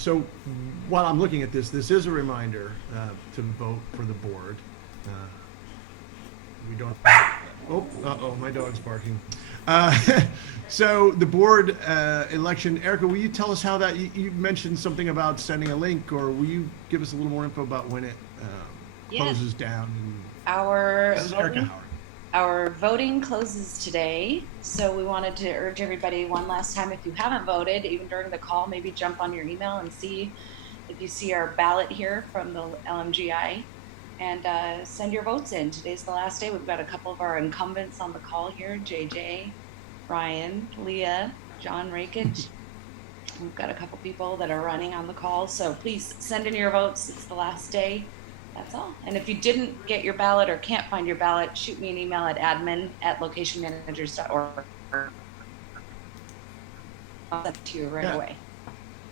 So while I'm looking at this is a reminder to vote for the board. Uh, we don't. Oh, my dog's barking. Uh, so the board election, Erica, will you tell us how that? You mentioned something about sending a link, or will you give us a little more info about when it Yeah, closes down? And our this is Erica voting Howard. our voting closes today, so we wanted to urge everybody one last time, if you haven't voted, even during the call, maybe jump on your email and see if you see our ballot here from the LMGI, and send your votes in. Today's the last day. We've got a couple of our incumbents on the call here: JJ, Ryan, Leah, John Rakich. We've got a couple people that are running on the call, so please send in your votes. It's the last day. That's all. And if you didn't get your ballot or can't find your ballot, shoot me an email at admin@locationmanagers.org. I'll send it to you right Yeah, away.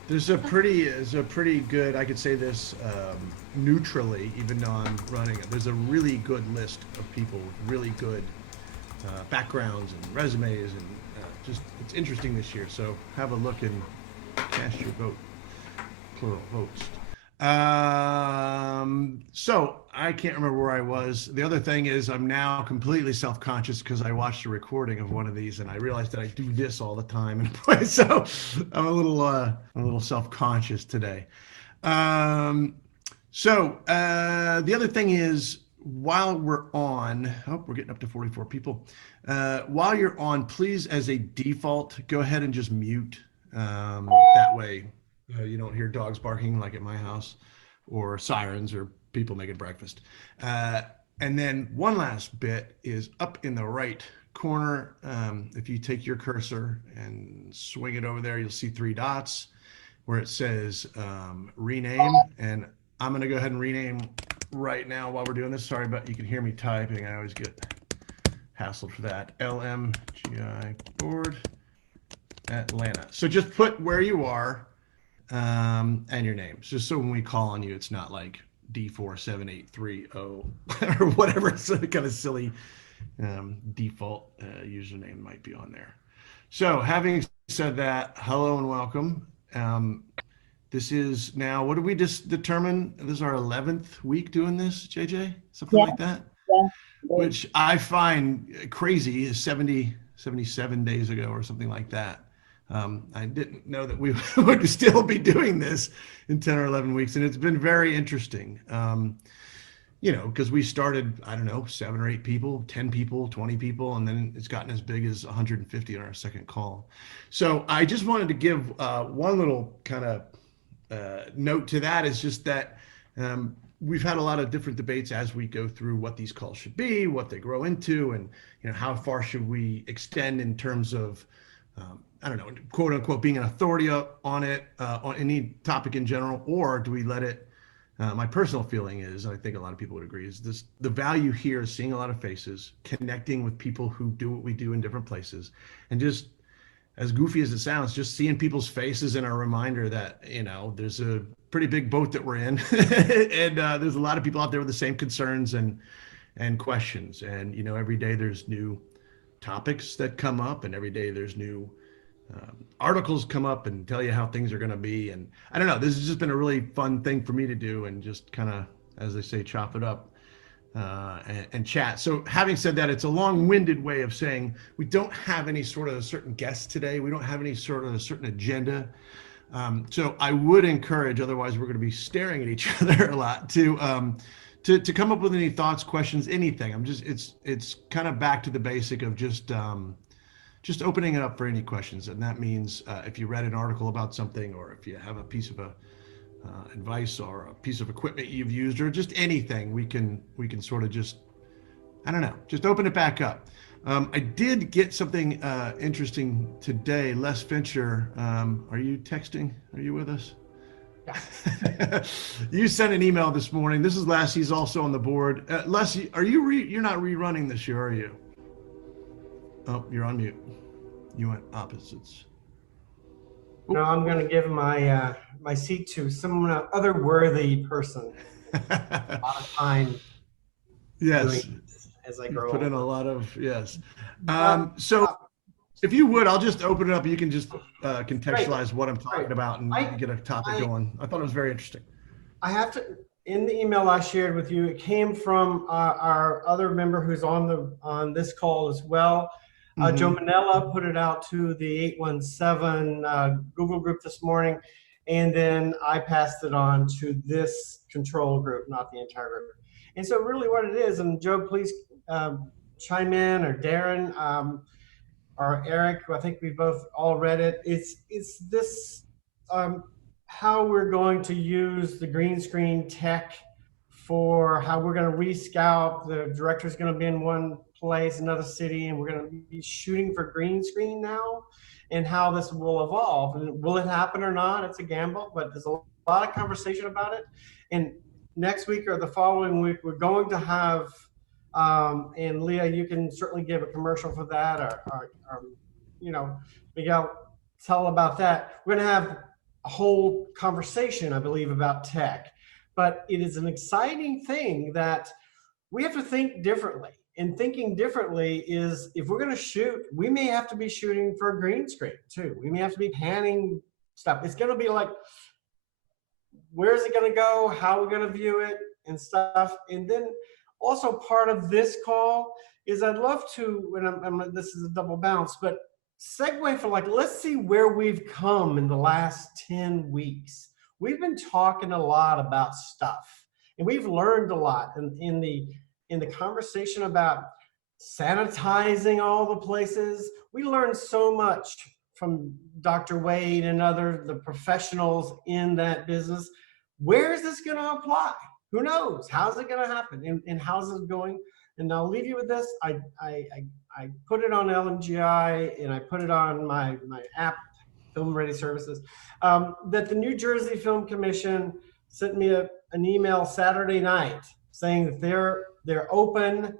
there's a pretty good. I could say this neutrally, even though I'm running it. There's a really good list of people with really good backgrounds and resumes, and just it's interesting this year. So have a look and cast your vote, plural votes. So I can't remember where I was. The other thing is I'm now completely self-conscious because I watched a recording of one of these and I realized that I do this all the time. And so I'm a little self-conscious today. Um, the other thing is, while we're on, oh, we're getting up to 44 people. While you're on, please, as a default, go ahead and just mute. That way, you don't hear dogs barking like at my house, or sirens, or people making breakfast. Uh, and then one last bit is up in the right corner. If you take your cursor and swing it over there, you'll see three dots where it says rename. And I'm going to go ahead and rename right now while we're doing this. Sorry, but you can hear me typing. I always get hassled for that. LMGI Board Atlanta. So just put where you are and your names, just so when we call on you, it's not like D47830 or whatever kind of silly default username might be on there. So having said that, hello and welcome. Um, this is now, what did we just determine? This is our 11th week doing this, JJ? Something Yeah, like that? yeah, great. Which I find crazy, is 77 days ago or something like that. I didn't know that we would still be doing this in 10 or 11 weeks. And it's been very interesting. Because we started, I don't know, 7 or 8 people, 10 people, 20 people, and then it's gotten as big as 150 on our second call. So I just wanted to give one little kind of note to that, is just that we've had a lot of different debates as we go through what these calls should be, what they grow into, and how far should we extend in terms of I don't know, quote unquote, being an authority on it, on any topic in general, or do we let it? My personal feeling is, I think a lot of people would agree, is this: the value here is seeing a lot of faces, connecting with people who do what we do in different places, and just, as goofy as it sounds, just seeing people's faces and a reminder that there's a pretty big boat that we're in, and there's a lot of people out there with the same concerns and questions, and every day there's new topics that come up, and every day there's new articles come up and tell you how things are going to be. And I don't know, this has just been a really fun thing for me to do, and just kind of, as they say, chop it up and chat. So having said that, it's a long-winded way of saying we don't have any sort of certain guests today. We don't have any sort of a certain agenda. So I would encourage, otherwise we're going to be staring at each other a lot, to come up with any thoughts, questions, anything. It's kind of back to the basic of just opening it up for any questions. And that means if you read an article about something, or if you have a piece of advice, or a piece of equipment you've used, or just anything, we can sort of just, I don't know, just open it back up. I did get something interesting today. Les Fincher, are you texting? Are you with us? You sent an email this morning. This is Les. He's also on the board. Les, are you're not rerunning this year, are you? Oh, you're on mute. You went opposites. No, I'm going to give my seat to someone, other worthy person. A lot of time doing Yes, this as I you've grow put in a older. lot of, yes. Uh, So uh, If you would, I'll just open it up. You can just contextualize what I'm talking Great. about and get a topic going. I thought it was very interesting. I have to, in the email I shared with you, it came from our other member who's on this call as well. Joe Manella put it out to the 817 Google group this morning, and then I passed it on to this control group, not the entire group. And so really what it is, and Joe, please chime in, or Darren, or Eric, I think we both all read it. It's this, how we're going to use the green screen tech for how we're going to rescout. The director's going to be in one place, another city, and we're going to be shooting for green screen now, and how this will evolve. And will it happen or not? It's a gamble, but there's a lot of conversation about it. And next week or the following week, we're going to have, and Leah, you can certainly give a commercial for that, or you know, Miguel, tell about that. We're going to have a whole conversation, I believe, about tech. But it is an exciting thing that we have to think differently. And thinking differently is, if we're going to shoot, we may have to be shooting for a green screen too. We may have to be panning stuff. It's going to be like, where's it going to go? How are we going to view it and stuff? And then also part of this call is I'd love to, and this is a double bounce, but segue for, like, let's see where we've come in the last 10 weeks. We've been talking a lot about stuff, and we've learned a lot in the conversation about sanitizing all the places. We learned so much from Dr. Wade and the professionals in that business. Where is this going to apply? Who knows? How's it going to happen? And how's it going? And I'll leave you with this. I put it on LMGI, and I put it on my app, Film Ready Services, that the New Jersey Film Commission sent me an email Saturday night saying that they're open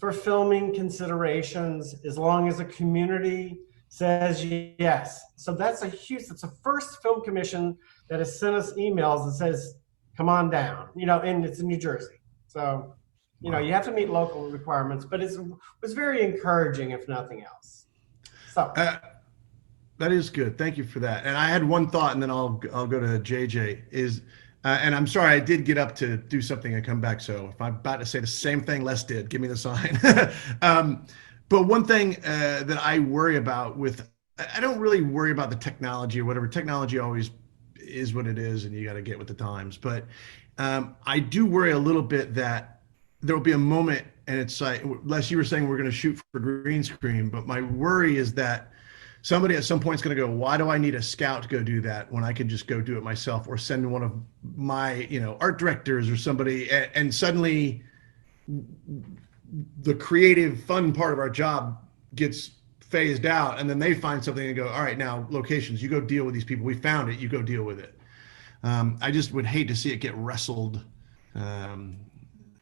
for filming considerations as long as the community says yes. So that's the first film commission that has sent us emails that says, come on down, and it's in New Jersey. So, you have to meet local requirements, but it was very encouraging, if nothing else. So. That is good. Thank you for that. And I had one thought, and then I'll go to JJ. And I'm sorry, I did get up to do something and come back. So if I'm about to say the same thing Les did, give me the sign. But one thing that I worry about I don't really worry about the technology or whatever. Technology always is what it is, and you got to get with the times. But I do worry a little bit that there will be a moment, and it's like, Les, you were saying we're going to shoot for green screen, but my worry is that somebody at some point is going to go, why do I need a scout to go do that when I could just go do it myself, or send one of my, art directors or somebody, and suddenly the creative fun part of our job gets phased out, and then they find something and go, all right, now locations, you go deal with these people. We found it, you go deal with it. I just would hate to see it get wrestled.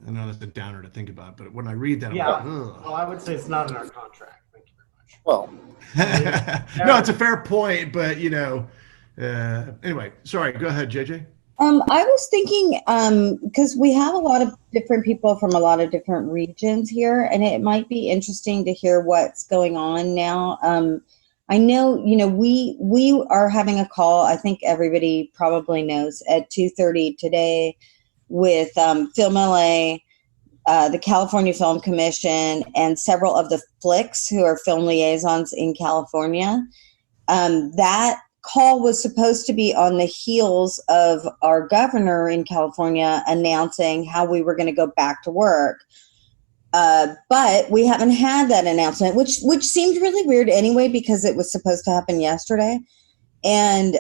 I know that's a downer to think about, but when I read that, yeah, I'm like, ugh. Well, I would say it's not in our contract. Thank you very much. Well, no, it's a fair point, but anyway, sorry, go ahead, JJ. I was thinking, because we have a lot of different people from a lot of different regions here, and it might be interesting to hear what's going on now. I know, we are having a call, I think everybody probably knows, at 2:30 today with Film LA, the California Film Commission, and several of the flicks who are film liaisons in California. That call was supposed to be on the heels of our governor in California announcing how we were going to go back to work. But we haven't had that announcement, which seemed really weird anyway, because it was supposed to happen yesterday. And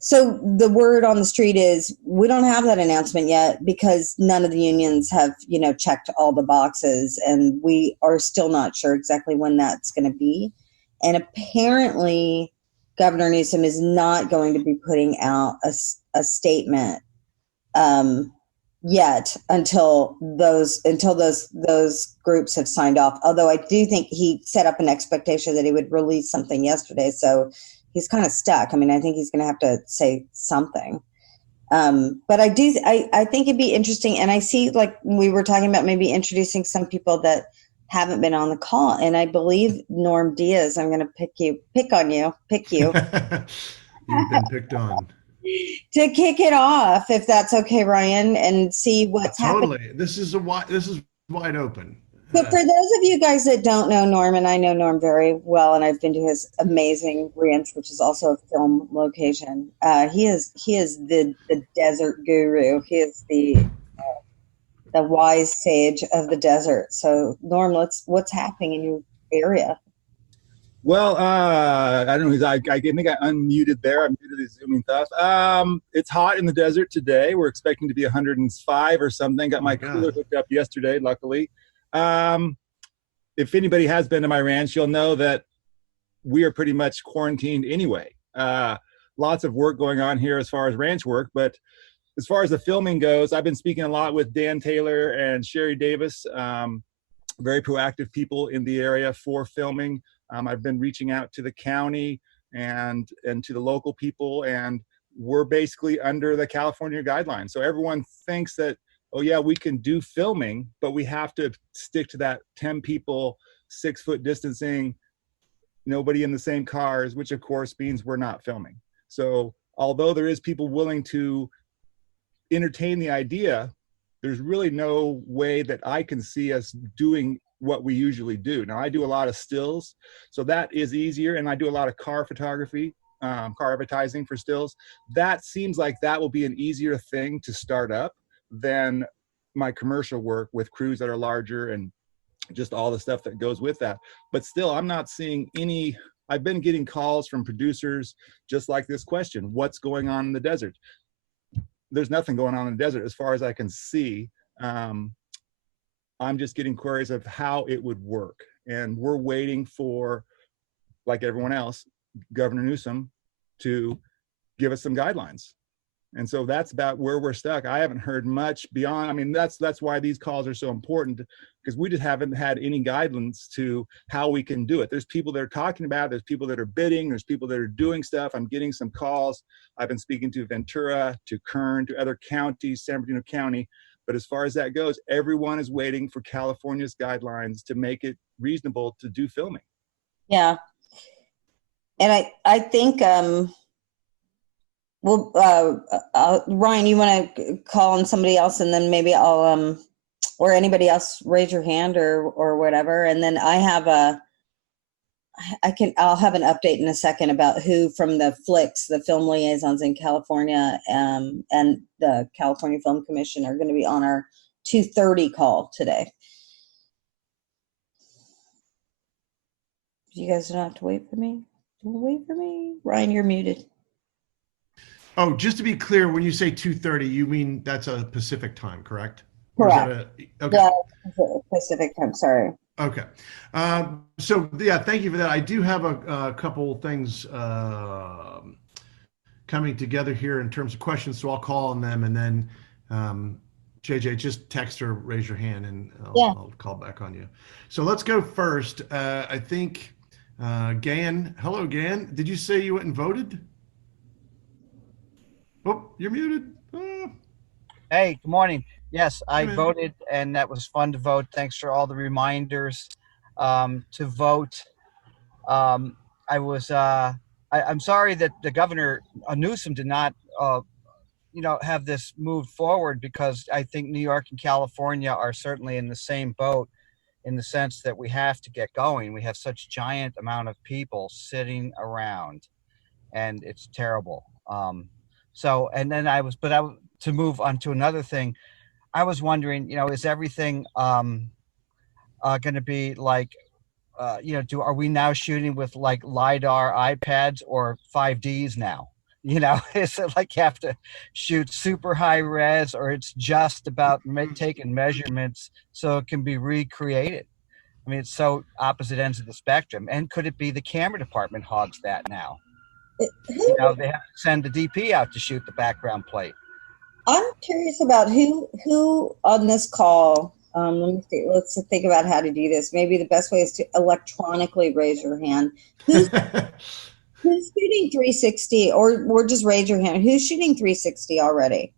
so the word on the street is we don't have that announcement yet, because none of the unions have, checked all the boxes, and we are still not sure exactly when that's going to be. And apparently Governor Newsom is not going to be putting out a statement yet until those groups have signed off. Although I do think he set up an expectation that he would release something yesterday, so he's kind of stuck. I mean, I think he's going to have to say something. But I think it'd be interesting, and I see, like we were talking about, maybe introducing some people that haven't been on the call. And I believe Norm Diaz, I'm going to pick you You've been picked on. to kick it off, if that's okay, Ryan, and see what's happening. Totally. This is wide open. So for those of you guys that don't know Norm, and I know Norm very well, and I've been to his amazing ranch, which is also a film location. He is the desert guru. He is the wise sage of the desert. So Norm, what's happening in your area? Well, I don't know. I think I unmuted there. I'm muted the Zooming stuff. It's hot in the desert today. We're expecting to be 105 or something. Got my cooler hooked up yesterday, luckily. If anybody has been to my ranch, you'll know that we are pretty much quarantined anyway. Lots of work going on here as far as ranch work, but as far as the filming goes, I've been speaking a lot with Dan Taylor and Sherry Davis, very proactive people in the area for filming. I've been reaching out to the county and to the local people, and we're basically under the California guidelines. So everyone thinks that, oh yeah, we can do filming, but we have to stick to that 10 people, 6 foot distancing, nobody in the same cars, which of course means we're not filming. So although there is people willing to entertain the idea, there's really no way that I can see us doing what we usually do. Now I do a lot of stills, so that is easier. And I do a lot of car photography, car advertising for stills. That seems like that will be an easier thing to start up than my commercial work with crews that are larger and just all the stuff that goes with that. But still, I'm not seeing any. I've been getting calls from producers just like this question: what's going on in the desert? There's nothing going on in the desert as far as I can see. I'm just getting queries of how it would work. And we're waiting for, like everyone else, Governor Newsom to give us some guidelines. And so that's about where we're stuck. I haven't heard much beyond. I mean, that's why these calls are so important, because we just haven't had any guidance to how we can do it. There's people that are talking about it. There's people that are bidding. There's people that are doing stuff. I'm getting some calls. I've been speaking to Ventura, to Kern, to other counties, San Bernardino County. But as far as that goes, everyone is waiting for California's guidelines to make it reasonable to do filming. Yeah. And I think, well, Ryan, you want to call on somebody else, and then maybe I'll, or anybody else raise your hand or whatever. And then I have I'll have an update in a second about who from the FLICS, the film liaisons in California, and the California Film Commission are going to be on our 2:30 call today. You guys don't have to wait for me. Don't wait for me. Ryan, you're muted. Oh, just to be clear, when you say 2:30, you mean that's a Pacific time, correct? Correct. Okay. Yeah, Pacific time. Sorry. Okay. So yeah, thank you for that. I do have a couple things coming together here in terms of questions, so I'll call on them, and then JJ, just text or raise your hand, and I'll call back on you. So let's go first. I think Gan. Hello, Gan. Did you say you went and voted? Oh, you're muted. Hey, good morning. Yes, I voted, and that was fun to vote. Thanks for all the reminders to vote. I'm sorry that the Governor Newsom did not, have this moved forward, because I think New York and California are certainly in the same boat, in the sense that we have to get going. We have such giant amount of people sitting around, and it's terrible. To move on to another thing, I was wondering, is everything going to be like, are we now shooting with like LiDAR iPads or 5Ds now? Is it like you have to shoot super high res, or it's just about taking measurements so it can be recreated? I mean, it's so opposite ends of the spectrum. And could it be the camera department hogs that now? They have to send the DP out to shoot the background plate. I'm curious about who on this call. Let me see. Let's think about how to do this. Maybe the best way is to electronically raise your hand. Who's shooting 360, or just raise your hand? Who's shooting 360 already?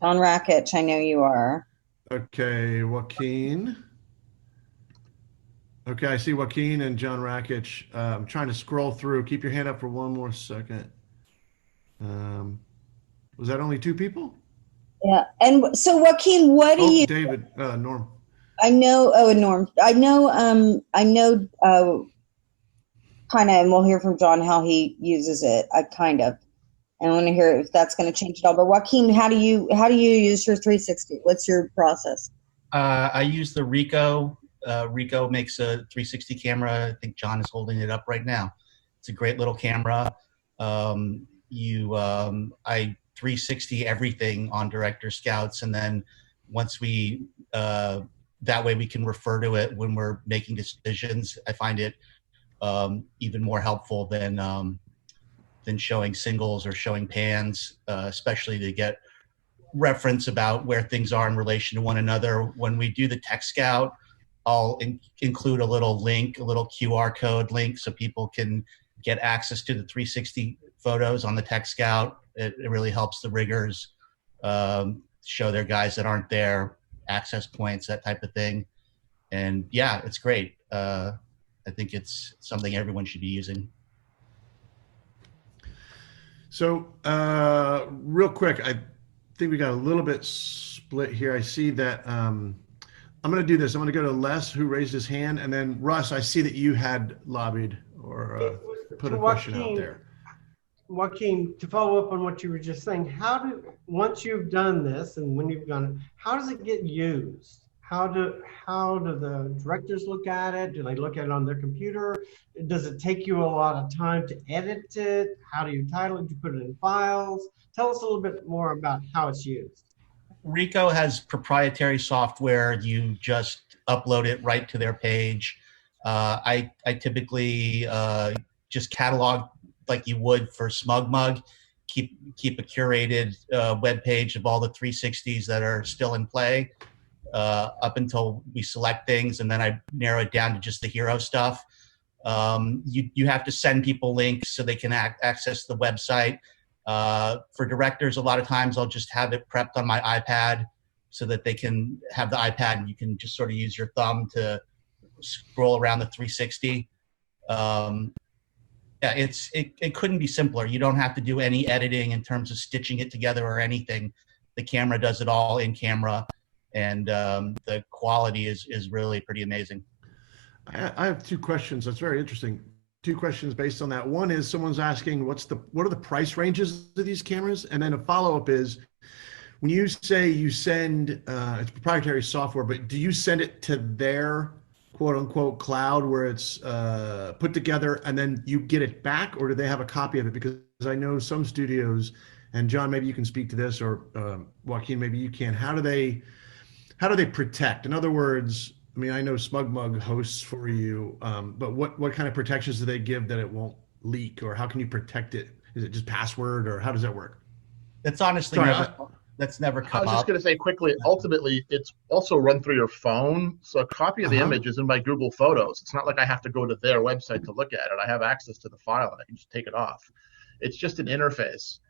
John Rackich, I know you are. Okay, Joaquin. Okay, I see Joaquin and John Rakic. I'm trying to scroll through. Keep your hand up for one more second. Was that only two people? Yeah. And so Joaquin, what do Oh, you, David, Norm. I know, oh, and Norm, I know, kind of, and we'll hear from John how he uses it. I kind of, I want to hear if that's going to change at all. But Joaquin, how do you use your 360? What's your process? I use the Ricoh. Ricoh makes a 360 camera. I think John is holding it up right now. It's a great little camera. I 360 everything on Director Scouts, and then once we that way we can refer to it when we're making decisions. I find it even more helpful than showing singles or showing pans, especially to get reference about where things are in relation to one another. When we do the Tech Scout, I'll include a little link, a little QR code link, so people can get access to the 360 photos on the Tech Scout. It really helps the riggers show their guys that aren't there, access points, that type of thing. And yeah, it's great. I think it's something everyone should be using. So real quick, I think we got a little bit split here. I see that I'm going to do this. I'm going to go to Les, who raised his hand, and then Russ, I see that you had lobbied or put a question out there. Joaquin, to follow up on what you were just saying, once you've done this and when you've done it, how does it get used? How do the directors look at it? Do they look at it on their computer? Does it take you a lot of time to edit it? How do you title it? Do you put it in files? Tell us a little bit more about how it's used. Ricoh has proprietary software. You just upload it right to their page. I typically just catalog like you would for SmugMug. Keep a curated web page of all the 360s that are still in play up until we select things, and then I narrow it down to just the hero stuff. You have to send people links so they can access the website. For directors, a lot of times I'll just have it prepped on my iPad so that they can have the iPad and you can just sort of use your thumb to scroll around the 360. Yeah, it couldn't be simpler. You don't have to do any editing in terms of stitching it together or anything. The camera does it all in camera, and the quality is really pretty amazing. I have two questions. That's very interesting. Two questions based on that. One is someone's asking what are the price ranges of these cameras? And then a follow-up is, when you say you send, it's proprietary software, but do you send it to their quote unquote cloud where it's put together and then you get it back, or do they have a copy of it? Because I know some studios, and John, maybe you can speak to this, or Joaquin, maybe you can. How do they protect? In other words, I mean, I know SmugMug hosts for you, but what kind of protections do they give that it won't leak, or how can you protect it? Is it just password, or how does that work? That's honestly that's never come up. I was just going to say quickly, ultimately, it's also run through your phone. So a copy of the image is in my Google Photos. It's not like I have to go to their website to look at it. I have access to the file and I can just take it off. It's just an interface.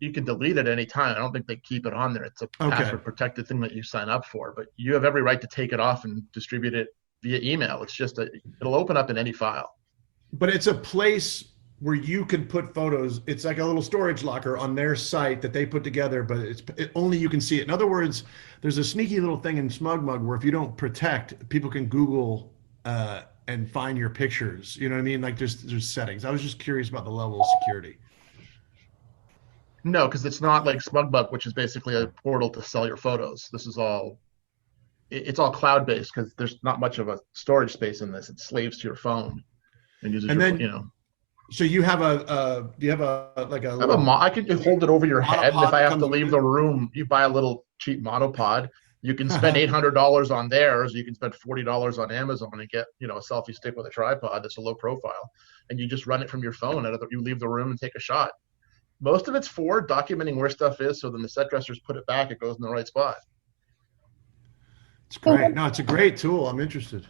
You can delete it any time. I don't think they keep it on there. It's a password protected thing that you sign up for, but you have every right to take it off and distribute it via email. It's just it'll open up in any file. But it's a place where you can put photos. It's like a little storage locker on their site that they put together, but only you can see it. In other words, there's a sneaky little thing in SmugMug where if you don't protect, people can Google and find your pictures. You know what I mean? Like there's settings. I was just curious about the level of security. No, because it's not like SmugMug, which is basically a portal to sell your photos. This is all, it's all cloud-based because there's not much of a storage space in this. It slaves to your phone and uses So you have I can just hold it over your head. If I have to leave the room, you buy a little cheap monopod. You can spend $800 on theirs. You can spend $40 on Amazon and get, a selfie stick with a tripod that's a low profile, and you just run it from your phone. You leave the room and take a shot. Most of it's for documenting where stuff is, so then the set dressers put it back, it goes in the right spot. It's great. No, it's a great tool. I'm interested.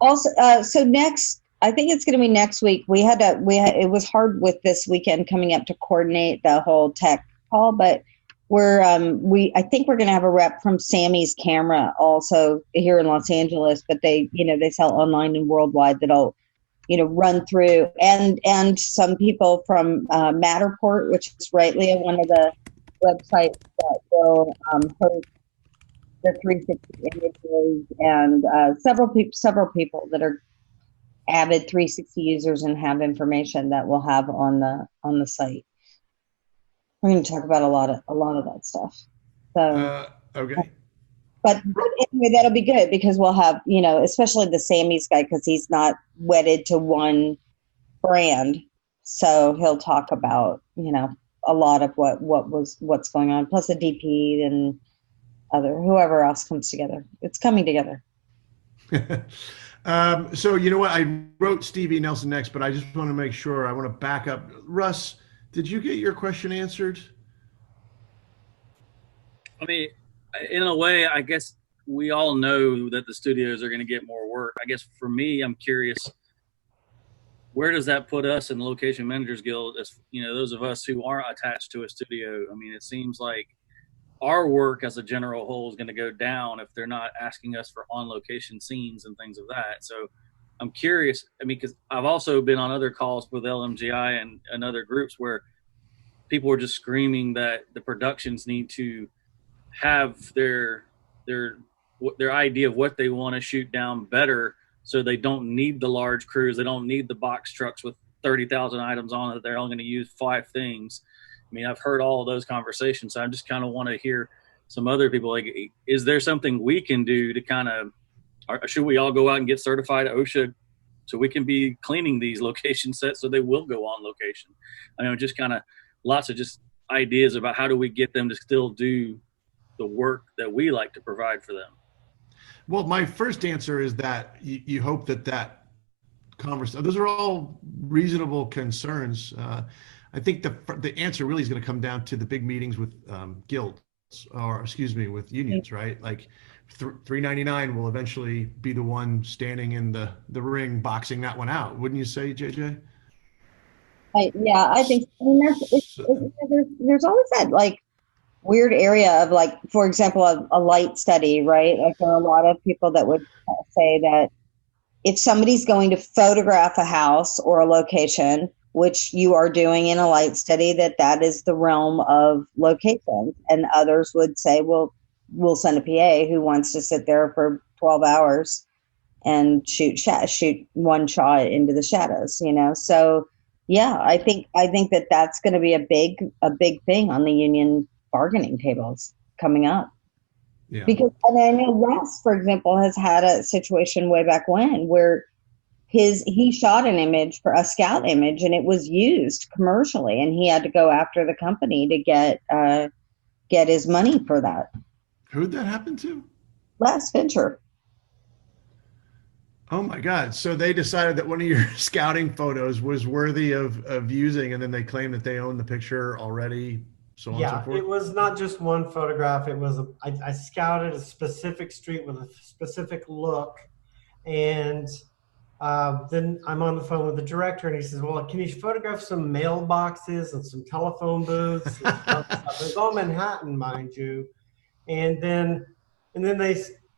Also, so next, I think it's going to be next week. It was hard with this weekend coming up to coordinate the whole tech call, but I think we're going to have a rep from Sammy's Camera also here in Los Angeles, but they sell online and worldwide that'll, run through, and some people from Matterport, which is right, Leah, one of the websites that will host the 360 images, and several people that are avid 360 users and have information that we'll have on the site. We're going to talk about a lot of that stuff. So okay. But anyway, that'll be good because we'll have, especially the Sammy's guy, because he's not wedded to one brand. So he'll talk about, a lot of what's going on, plus the DP and whoever else comes together. It's coming together. So you know what? I wrote Stevie Nelson next, but I just want to make sure. I want to back up. Russ, did you get your question answered? I mean, in a way, I guess we all know that the studios are going to get more work. I guess for me, I'm curious, where does that put us in the Location Managers Guild as, those of us who aren't attached to a studio? I mean, it seems like our work as a general whole is going to go down if they're not asking us for on-location scenes and things of that. So I'm curious, because I've also been on other calls with LMGI and other groups where people are just screaming that the productions need to have their idea of what they want to shoot down better, so they don't need the large crews. They don't need the box trucks with 30,000 items on it. They're only going to use 5 things. I mean, I've heard all of those conversations. So I just kind of want to hear some other people. Like, is there something we can do to kind of, or should we all go out and get certified at OSHA so we can be cleaning these location sets so they will go on location? I know, just kind of lots of just ideas about how do we get them to still do the work that we like to provide for them. Well, my first answer is that you hope that conversation, those are all reasonable concerns. I think the answer really is going to come down to the big meetings with guilds, or with unions, right? Like 399 will eventually be the one standing in the ring boxing that one out. Wouldn't you say, JJ? Yeah, I think there's always that like weird area of, like, for example, a light study, right? Like, there are a lot of people that would say that if somebody's going to photograph a house or a location, which you are doing in a light study, that is the realm of location. And others would say, well, we'll send a PA who wants to sit there for 12 hours and shoot one shot into the shadows, So yeah, I think that's going to be a big thing on the union bargaining tables coming up. Yeah. Because, and I know Russ, for example, has had a situation way back when where he shot an image for a scout image and it was used commercially, and he had to go after the company to get his money for that. Who'd that happen to? Les Fincher. Oh my God. So they decided that one of your scouting photos was worthy of using, and then they claimed that they own the picture already. So on and so forth. It was not just one photograph. It was I scouted a specific street with a specific look, and then I'm on the phone with the director, and he says, "Well, can you photograph some mailboxes and some telephone booths?" And stuff. It's all Manhattan, mind you. And then they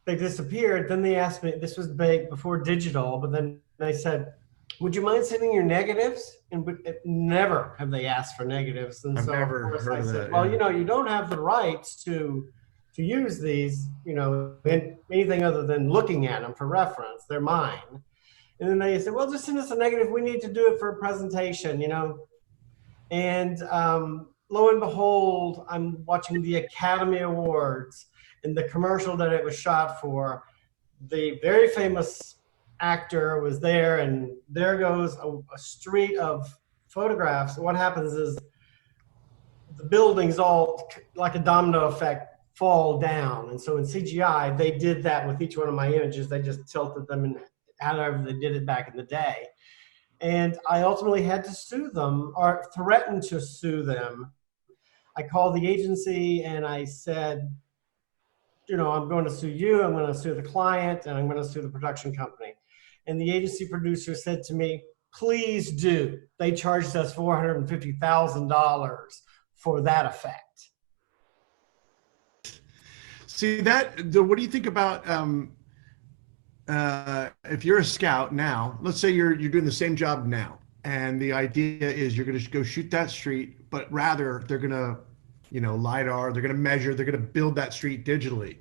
disappeared. Then they asked me. This was big before digital, but then they said, "Would you mind sending your negatives?" And never have they asked for negatives. And I've so never of course heard I of said, that, well, yeah. you don't have the rights to use these, in anything other than looking at them for reference. They're mine. And then they said, well, just send us a negative. We need to do it for a presentation, And lo and behold, I'm watching the Academy Awards, and the commercial that it was shot for, the very famous actor was there, and there goes a street of photographs. What happens is the buildings all, like a domino effect, fall down. And so in CGI, they did that with each one of my images. They just tilted them, and however they did it back in the day. And I ultimately had to sue them, or threatened to sue them. I called the agency and I said, I'm going to sue you, I'm going to sue the client, and I'm going to sue the production company. And the agency producer said to me, please do. They charged us $450,000 for that effect. See that, what do you think about if you're a scout now, let's say you're doing the same job now, and the idea is you're going to go shoot that street, but rather they're going to, LiDAR, they're going to measure, they're going to build that street digitally,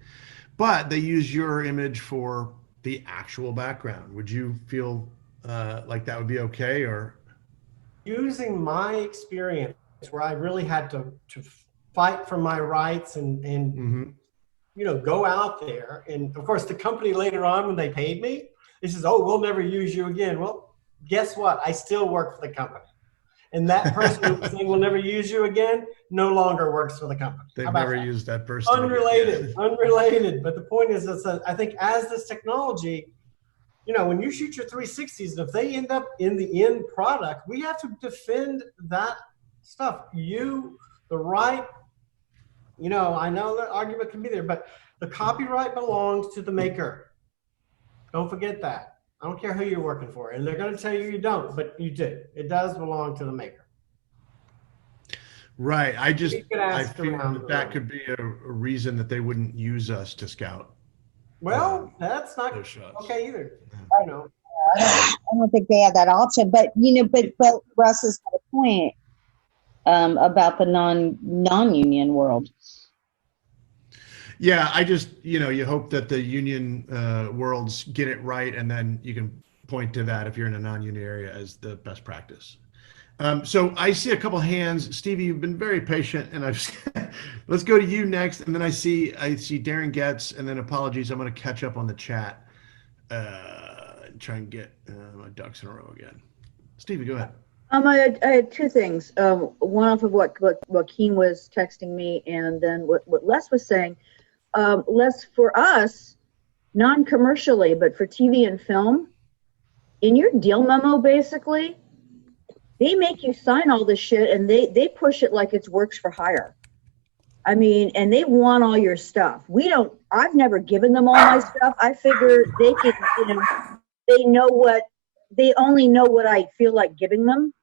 but they use your image for the actual background. Would you feel like that would be okay? Or using my experience where I really had to fight for my rights and go out there. And of course, the company later on, when they paid me, they says, "Oh, we'll never use you again." Well, guess what? I still work for the company. And that person who was saying we'll never use you again no longer works for the company. They've never used that person. Unrelated. But the point is, I think as this technology, when you shoot your 360s, and if they end up in the end product, we have to defend that stuff. The right, I know the argument can be there, but the copyright belongs to the maker. Don't forget that. I don't care who you're working for. And they're going to tell you don't, but you do. It does belong to the maker. Right. I feel that could be a reason that they wouldn't use us to scout. Well, that's not okay either. I don't think they have that option, but Russ has got a point about the non-union world. Yeah, I just, you hope that the union worlds get it right, and then you can point to that if you're in a non-union area as the best practice. So I see a couple hands. Stevie, you've been very patient, and let's go to you next. And then I see Darren Getz, and then apologies, I'm going to catch up on the chat and try and get my ducks in a row again. Stevie, go ahead. I had two things. One off of what Joaquin was texting me, and then what Les was saying. Les, for us, non-commercially, but for TV and film, in your deal memo, basically, they make you sign all this shit, and they push it like it's works for hire. I mean, and they want all your stuff. I've never given them all my stuff. I figure they can, they only know what I feel like giving them.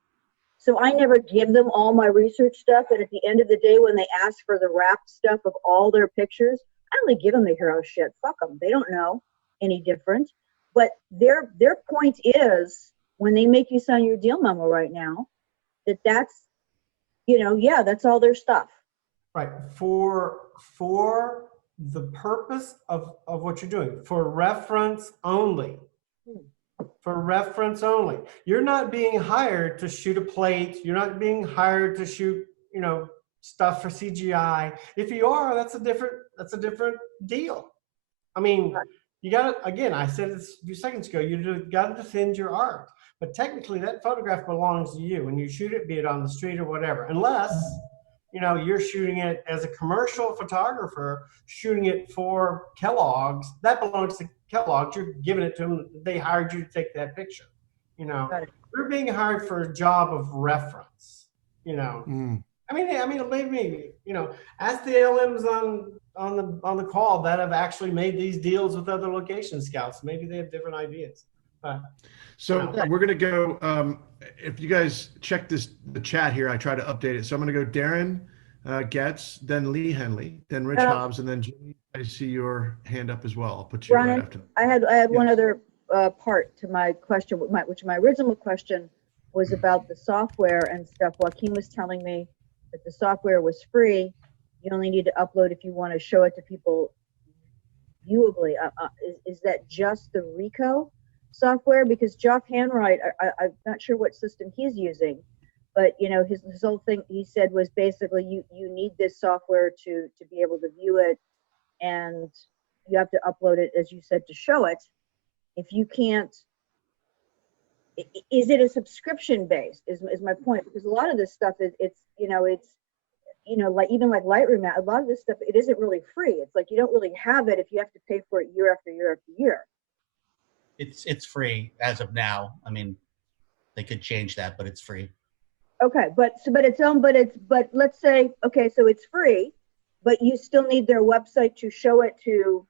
So I never give them all my research stuff. And at the end of the day, when they ask for the wrapped stuff of all their pictures, I only give them the hero shit. Fuck them. They don't know any different. But their point is, when they make you sign your deal memo right now, that's that's all their stuff. Right. For the purpose of what you're doing, for reference only. For reference only. You're not being hired to shoot a plate. You're not being hired to shoot, stuff for CGI. If you are, that's a different deal. I mean, you got to, again, I said this a few seconds ago, you got to defend your art. But technically, that photograph belongs to you. When you shoot it, be it on the street or whatever, unless you're shooting it as a commercial photographer, shooting it for Kellogg's, that belongs to Kellogg's. You're giving it to them. They hired you to take that picture. You're being hired for a job of reference. I mean, believe me, ask the LMs on the call that have actually made these deals with other location scouts. Maybe they have different ideas. So we're going to go, if you guys check the chat here, I try to update it. So I'm going to go Darren Getz, then Lee Henley, then Rich Hobbs, and then Jimmy. I see your hand up as well. I'll put you right after that. I had one other part to my question, which my original question was about the software and stuff. Joaquin was telling me that the software was free. You only need to upload if you want to show it to people viewably. Is that just the Ricoh software? Because Joff Handwright, I'm not sure what system he's using, but his whole thing he said was basically you need this software to be able to view it, and you have to upload it, as you said, to show it. If you can't, is it a subscription based? Is my point, because a lot of this stuff it's like even like Lightroom, a lot of this stuff, it isn't really free. It's like you don't really have it if you have to pay for it year after year after year. It's free as of now. I mean, they could change that, but it's free. Okay, but let's say, okay, so it's free, but you still need their website to show it to.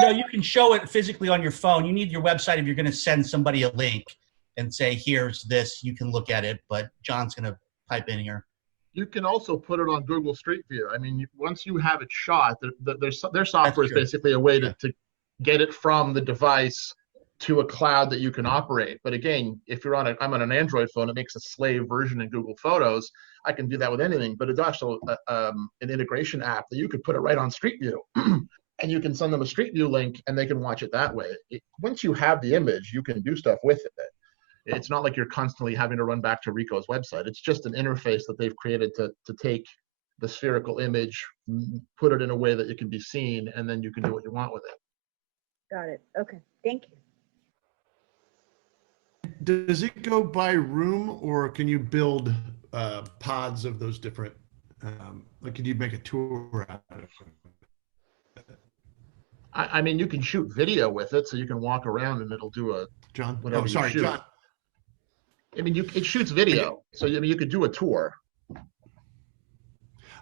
No, you can show it physically on your phone. You need your website if you're going to send somebody a link and say, here's this, you can look at it, but John's going to pipe in here. You can also put it on Google Street View. I mean, once you have it shot, their software is true. basically a way to get it from the device to a cloud that you can operate. But again, if I'm on an Android phone, it makes a slave version in Google Photos. I can do that with anything, but it's also an integration app that you could put it right on Street View. And you can send them a Street View link and they can watch it that way. Once you have the image, you can do stuff with it. It's not like you're constantly having to run back to Ricoh's website. It's just an interface that they've created to take the spherical image, put it in a way that it can be seen, and then you can do what you want with it. Got it. Okay. Thank you. Does it go by room, or can you build pods of those different, like can you make a tour out of it? I mean, you can shoot video with it, so you can walk around and it'll do a John? whatever Oh, sorry, you shoot. John. I mean, it shoots video, so I mean, you could do a tour.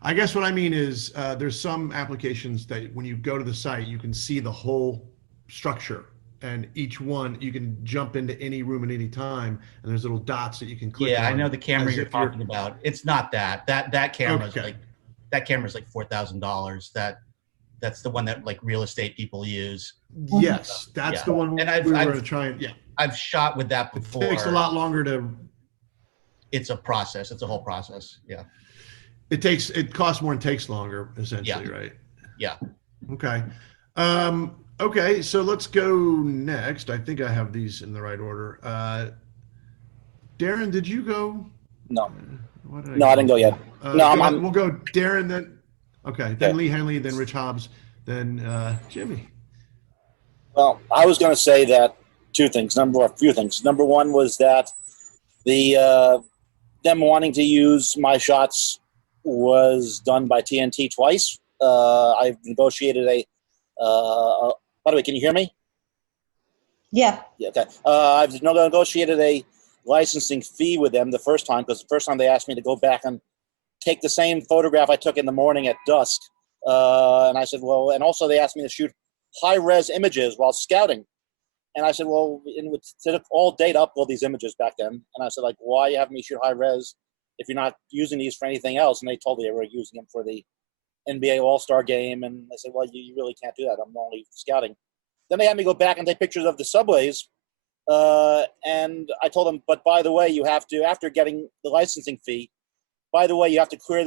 I guess what I mean is there's some applications that when you go to the site, you can see the whole structure, and each one you can jump into any room at any time, and there's little dots that you can click on. Yeah, I know the camera as you're if you're- talking about. It's not that. That camera's Okay. like $4,000. That's the one that like real estate people use. Yes, that's Yeah. the one And we were I've- going to try and, yeah. I've shot with that It before. takes a lot longer to, It's a process. It's a whole process. Yeah. it costs more and takes longer, essentially, Yeah. right? Yeah. Okay. Okay, so let's go next. I think I have these in the right order. Darren, did you go? No. What No, I didn't go yet. No, I'm- we'll go Darren, then, okay, then Okay. Lee Henley, then Rich Hobbs, then Jimmy. Well, I was going to say that a few things. Number one was that them wanting to use my shots was done by TNT twice. I've negotiated by the way, can you hear me? Yeah. Yeah, okay. I've negotiated a licensing fee with them the first time, because the first time they asked me to go back and take the same photograph I took in the morning at dusk. And I said, well, and also they asked me to shoot high-res images while scouting. And I said, well, it took all day to upload these images back then. And I said, like, why you have me shoot high-res if you're not using these for anything else? And they told me they were using them for the NBA All-Star game. And I said, well, you really can't do that. I'm only scouting. Then they had me go back and take pictures of the subways. And I told them, but by the way, you have to, after getting the licensing fee, by the way, you have to clear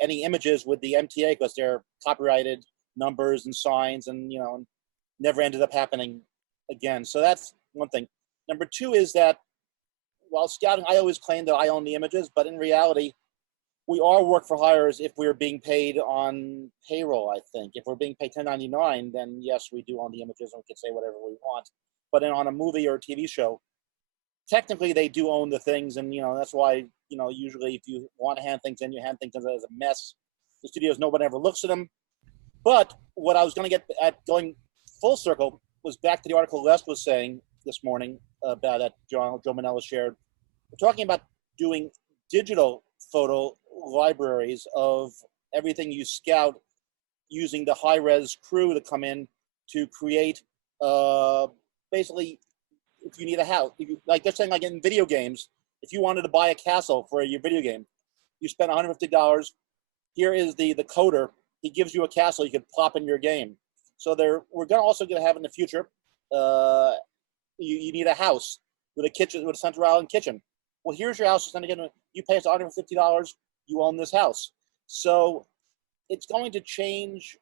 any images with the MTA, because they're copyrighted numbers and signs, and never ended up happening again. So that's one thing. Number two is that while scouting, I always claim that I own the images, but in reality, we are work for hires if we're being paid on payroll, I think. If we're being paid 1099, then yes, we do own the images and we can say whatever we want. But on a movie or a TV show, technically they do own the things. And, that's why, usually if you want to hand things in, you hand things in as a mess. The studios, no one ever looks at them. But what I was going to get at going full circle was back to the article Les was saying this morning about that Joe Manella shared. We're talking about doing digital photo libraries of everything you scout, using the high-res crew to come in to create basically, if you need a house, like they're saying, like in video games, if you wanted to buy a castle for your video game, you spend $150. Here is the coder. He gives you a castle you can plop in your game. So we're also going to have in the future, you need a house with a kitchen, with a central island kitchen. Well, here's your house. And again, you pay us $150. You own this house. So it's going to change.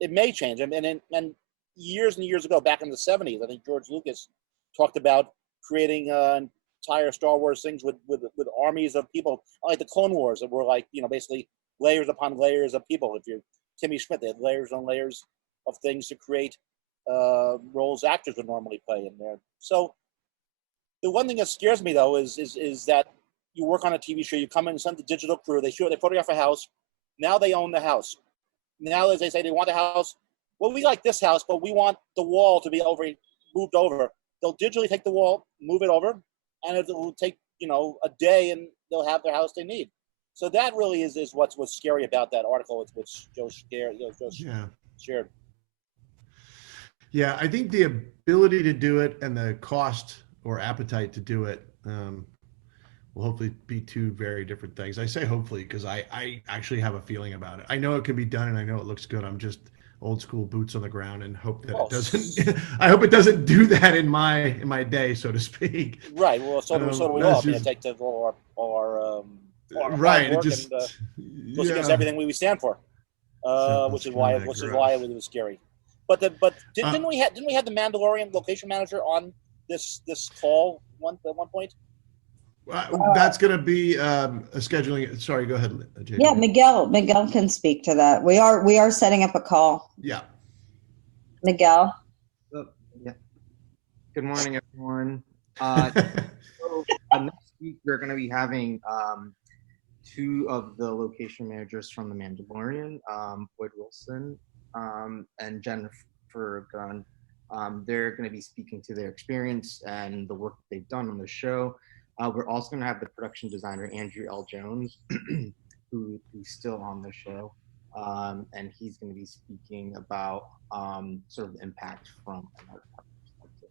It may change. And years and years ago, back in the 70s, I think George Lucas talked about creating entire Star Wars things with armies of people, like the Clone Wars, that were like, basically layers upon layers of people. If you're Timmy Schmidt, they had layers on layers of things to create roles actors would normally play in there. So the one thing that scares me, though, is that you work on a TV show, you come in and send the digital crew, they photograph a house. Now they own the house. Now, as they say, they want the house. Well, we like this house, but we want the wall to be moved over. They'll digitally take the wall, move it over, and it'll take, a day, and they'll have their house they need. So that really is what's scary about that article, which Joe shared. Yeah, I think the ability to do it and the cost or appetite to do it will hopefully be two very different things. I say hopefully because I actually have a feeling about it. I know it can be done and I know it looks good. I'm just old school boots on the ground and hope that it doesn't. I hope it doesn't do that in my day, so to speak. Right. Well, so do we all. that's I mean, it just- takes all our right. hard It work just and goes against yeah. everything we stand for. Simple Which is skin why that it was grows. scary. But didn't we have the Mandalorian location manager on this call at one point? That's going to be a scheduling. Sorry, go ahead, JD. Yeah, Miguel can speak to that. We are setting up a call. Yeah. Miguel. Yeah. Good morning, everyone. Next week we're going to be having two of the location managers from The Mandalorian, Boyd Wilson and Jennifer Gunn. They're going to be speaking to their experience and the work they've done on the show. We're also going to have the production designer, Andrew L. Jones, who's still on the show. And he's going to be speaking about sort of the impact from an art perspective.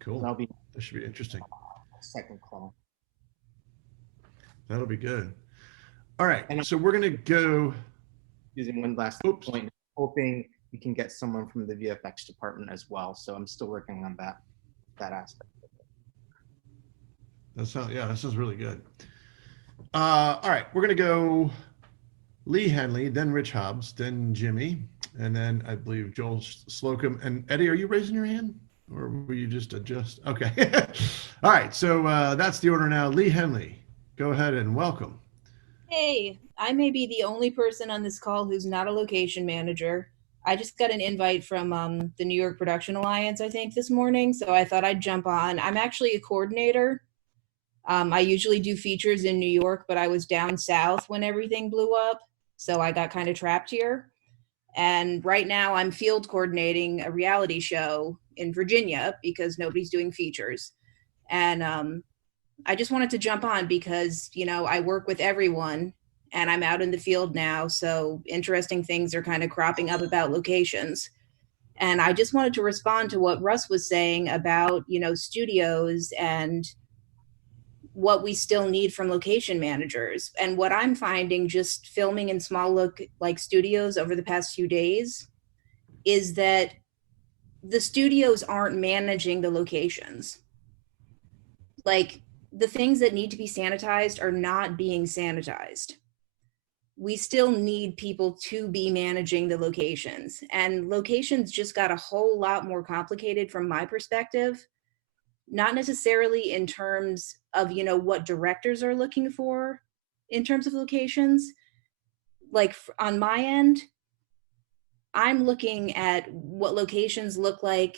Cool. So that should be interesting. Second call. That'll be good. All right. So we're going to go. Using one last point, hoping we can get someone from the VFX department as well. So I'm still working on that aspect. That sounds really good. All right, we're gonna go Lee Henley, then Rich Hobbs, then Jimmy, and then I believe Joel Slocum. And Eddie, are you raising your hand, or will you just adjust? Okay. All right, so that's the order now. Lee Henley, go ahead and welcome. Hey, I may be the only person on this call who's not a location manager. I just got an invite from the New York Production Alliance, I think, this morning, so I thought I'd jump on. I'm actually a coordinator. I usually do features in New York, but I was down south when everything blew up, so I got kind of trapped here. And right now I'm field coordinating a reality show in Virginia because nobody's doing features. And I just wanted to jump on because, I work with everyone and I'm out in the field now, so interesting things are kind of cropping up about locations. And I just wanted to respond to what Russ was saying about, studios and what we still need from location managers. And what I'm finding just filming in small studios over the past few days is that the studios aren't managing the locations. Like, the things that need to be sanitized are not being sanitized. We still need people to be managing the locations, and locations just got a whole lot more complicated from my perspective. Not necessarily in terms of, what directors are looking for in terms of locations. Like on my end, I'm looking at what locations look like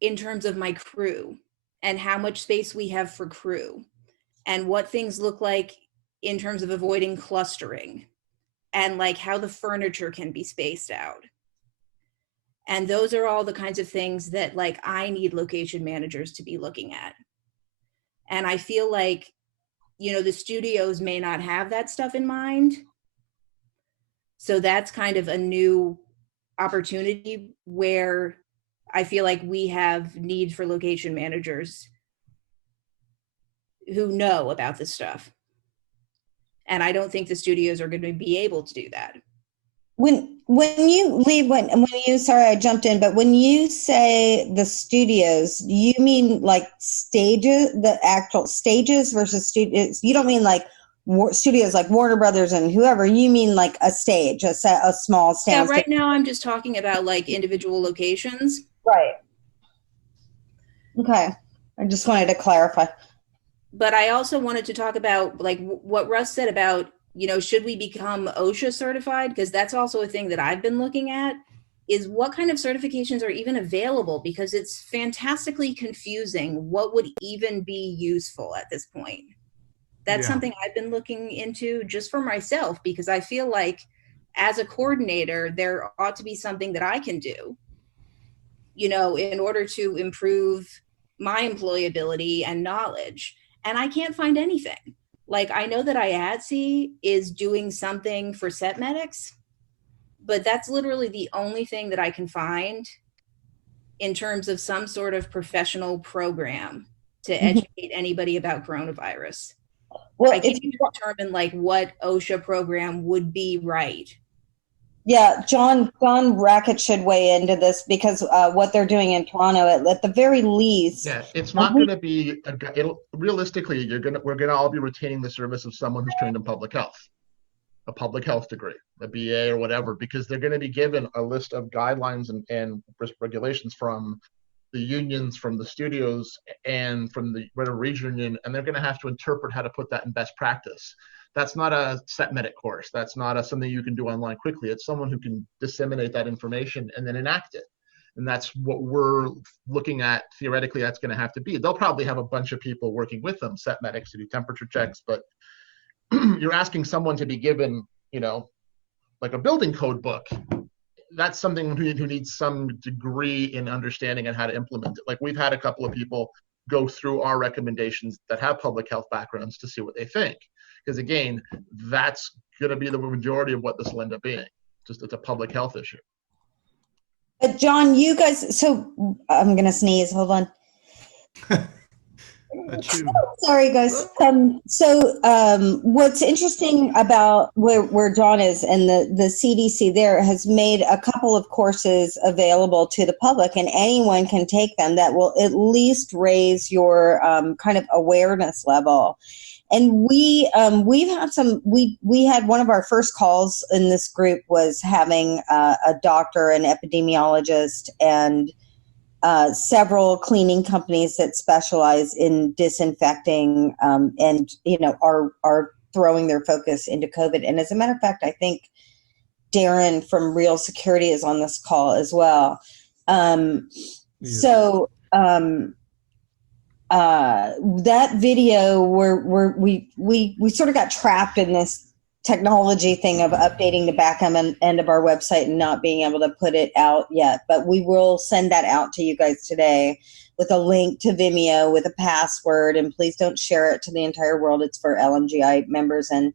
in terms of my crew and how much space we have for crew and what things look like in terms of avoiding clustering and like how the furniture can be spaced out. And those are all the kinds of things that like I need location managers to be looking at. And I feel like, the studios may not have that stuff in mind. So that's kind of a new opportunity where I feel like we have need for location managers who know about this stuff. And I don't think the studios are going to be able to do that. When you leave, sorry, I jumped in, but when you say the studios, do you mean like stages, the actual stages versus studios? You don't mean like studios like Warner Brothers and whoever. You mean like a stage, a small stand. Yeah, right now I'm just talking about like individual locations. Right. Okay. I just wanted to clarify. But I also wanted to talk about like what Russ said about, should we become OSHA certified? Because that's also a thing that I've been looking at, is what kind of certifications are even available? Because it's fantastically confusing what would even be useful at this point. That's something I've been looking into just for myself, because I feel like as a coordinator, there ought to be something that I can do, in order to improve my employability and knowledge. And I can't find anything. Like, I know that IATSE is doing something for set medics, but that's literally the only thing that I can find in terms of some sort of professional program to educate anybody about coronavirus. Well, I can't even determine like what OSHA program would be right. Yeah, John Rackett should weigh into this because what they're doing in Toronto, at the very least. Yeah, it's not going to be. Realistically, we're gonna all be retaining the service of someone who's trained in public health, a public health degree, a BA or whatever, because they're going to be given a list of guidelines and regulations from the unions, from the studios, and from the whatever region union, and they're going to have to interpret how to put that in best practice. That's not a set medic course. That's not something you can do online quickly. It's someone who can disseminate that information and then enact it. And that's what we're looking at. Theoretically, that's going to have to be. They'll probably have a bunch of people working with them, set medics to do temperature checks, but you're asking someone to be given, like a building code book. That's something who needs some degree in understanding and how to implement it. Like we've had a couple of people go through our recommendations that have public health backgrounds to see what they think. Because again, that's going to be the majority of what this will end up being. Just it's a public health issue. But John, you guys, so I'm going to sneeze. Hold on. Sorry, guys. What's interesting about where John is and the CDC there has made a couple of courses available to the public, and anyone can take them that will at least raise your kind of awareness level. And we've had we had one of our first calls in this group was having a doctor, an epidemiologist, and several cleaning companies that specialize in disinfecting and are throwing their focus into COVID. And as a matter of fact, I think Darren from Real Security is on this call as well. That video where we sort of got trapped in this technology thing of updating the back end of our website and not being able to put it out yet, but we will send that out to you guys today with a link to Vimeo with a password, and please don't share it to the entire world. It's for LMGI members and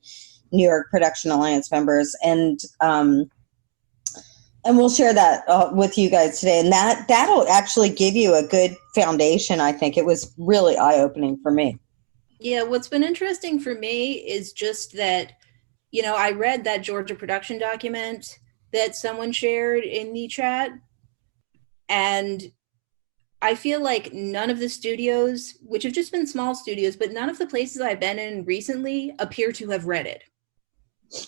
New York Production Alliance members, and we'll share that with you guys today, and that'll actually give you a good foundation. I think it was really eye-opening for me. Yeah, what's been interesting for me is just that I read that Georgia production document that someone shared in the chat, and I feel like none of the studios, which have just been small studios, but none of the places I've been in recently appear to have read it. To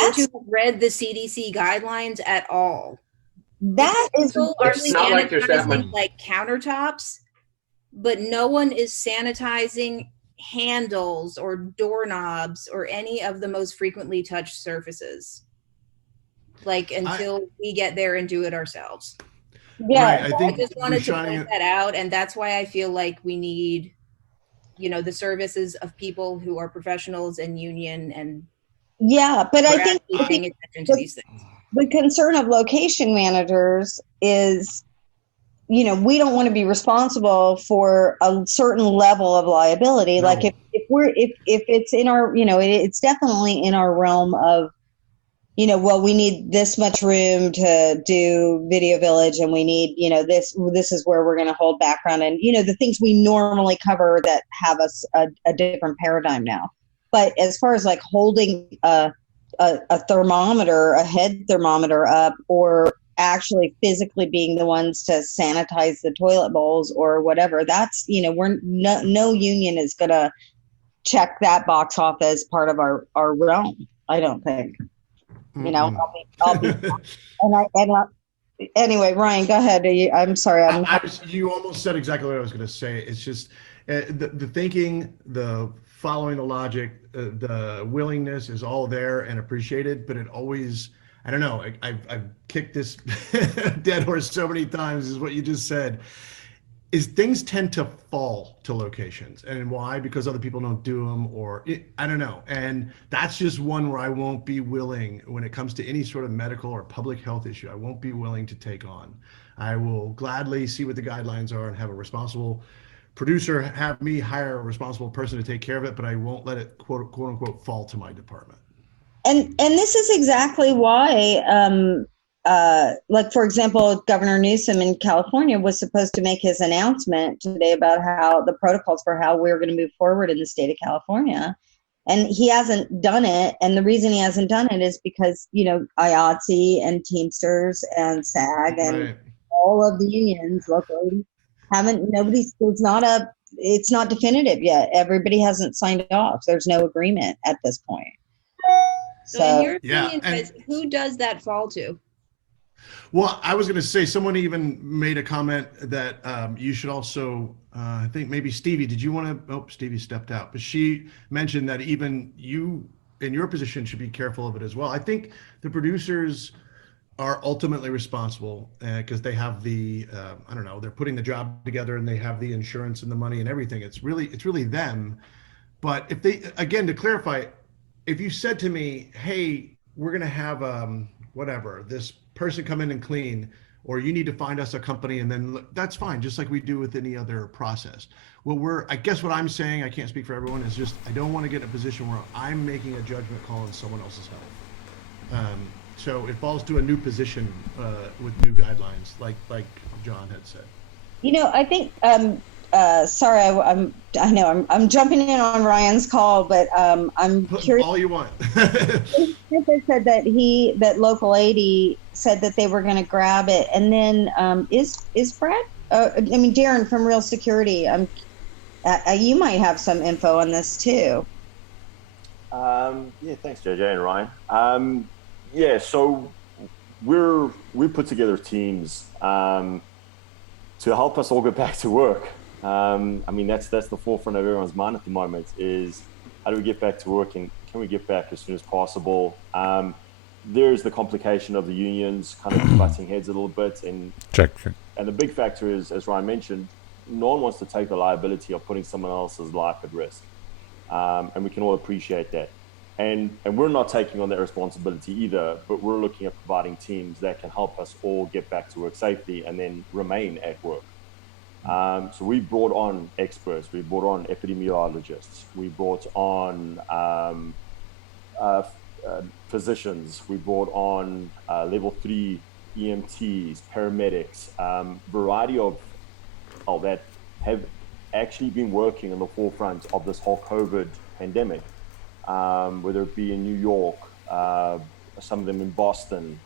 have read the CDC guidelines at all. That is it's not like there's that much like countertops, but no one is sanitizing handles or doorknobs or any of the most frequently touched surfaces, like until we get there and do it ourselves. Yeah, right, I just wanted to point that out, and that's why I feel like we need the services of people who are professionals and union, and but I think paying attention to these things. The concern of location managers is we don't want to be responsible for a certain level of liability. No. Like if it's in our, it's definitely in our realm of, well, we need this much room to do Video Village, and we need, this is where we're going to hold background, and, the things we normally cover that have us a different paradigm now. But as far as like holding a thermometer, a head thermometer up, or actually physically being the ones to sanitize the toilet bowls or whatever, that's we're no union is gonna check that box off as part of our realm. I don't think. I'll be anyway, Ryan, go ahead. I'm sorry. You almost said exactly what I was going to say. It's just the thinking, the following the logic, the willingness is all there and appreciated, but it always, I don't know, I've kicked this dead horse so many times, is what you just said, is things tend to fall to locations. And why? Because other people don't do them, or I don't know. And that's just one where I won't be willing, when it comes to any sort of medical or public health issue, I won't be willing to take on. I will gladly see what the guidelines are and have a responsible producer have me hire a responsible person to take care of it, but I won't let it quote unquote fall to my department. And this is exactly why like for example, Governor Newsom in California was supposed to make his announcement today about how the protocols for how we're going to move forward in the state of California. And he hasn't done it. And the reason he hasn't done it is because, IATSE and Teamsters and SAG and all of the unions locally it's not definitive yet. Everybody hasn't signed off. There's no agreement at this point. So in your opinion, guys, who does that fall to? Well, I was going to say, someone even made a comment that you should also, I think maybe Stevie, did you want to, Stevie stepped out, but she mentioned that even you in your position should be careful of it as well. I think the producers are ultimately responsible because they have the, they're putting the job together and they have the insurance and the money and everything. It's really them. But if they, again, to clarify, if you said to me, hey, we're going to have this person come in and clean, or you need to find us a company, and then that's fine, just like we do with any other process. I guess what I'm saying, I can't speak for everyone, is just I don't want to get in a position where I'm making a judgment call on someone else's health. So it falls to a new position with new guidelines, like John had said. I think sorry, I know I'm jumping in on Ryan's call, but I'm curious. All you want. They said that Local 80 said that they were going to grab it, and then is Brad? Darren from Real Security. You might have some info on this too. Thanks, JJ and Ryan. So we put together teams to help us all get back to work. That's the forefront of everyone's mind at the moment is how do we get back to work, and can we get back as soon as possible? There's the complication of the unions kind of butting heads a little bit, and the big factor is, as Ryan mentioned, no one wants to take the liability of putting someone else's life at risk, and we can all appreciate that. And we're not taking on that responsibility either, but we're looking at providing teams that can help us all get back to work safely and then remain at work. So we brought on experts, we brought on epidemiologists, we brought on physicians, we brought on level 3 EMTs, paramedics, variety of that have actually been working on the forefront of this whole COVID pandemic, whether it be in New York, some of them in Boston,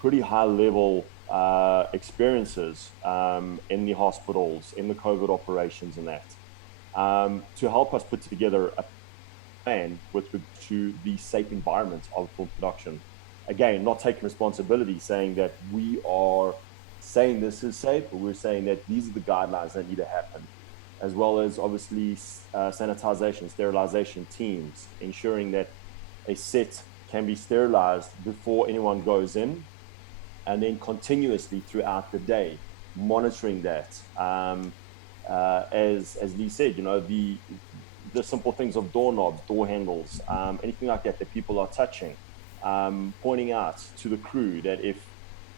pretty high level experiences in the hospitals, in the COVID operations and that, to help us put together a plan to the safe environment of film production. Again, not taking responsibility, saying that we are saying this is safe, but we're saying that these are the guidelines that need to happen, as well as obviously sanitization, sterilization teams, ensuring that a set can be sterilized before anyone goes in, and then continuously throughout the day, monitoring that. As Lee said, the simple things of doorknobs, door handles, anything like that people are touching, pointing out to the crew that if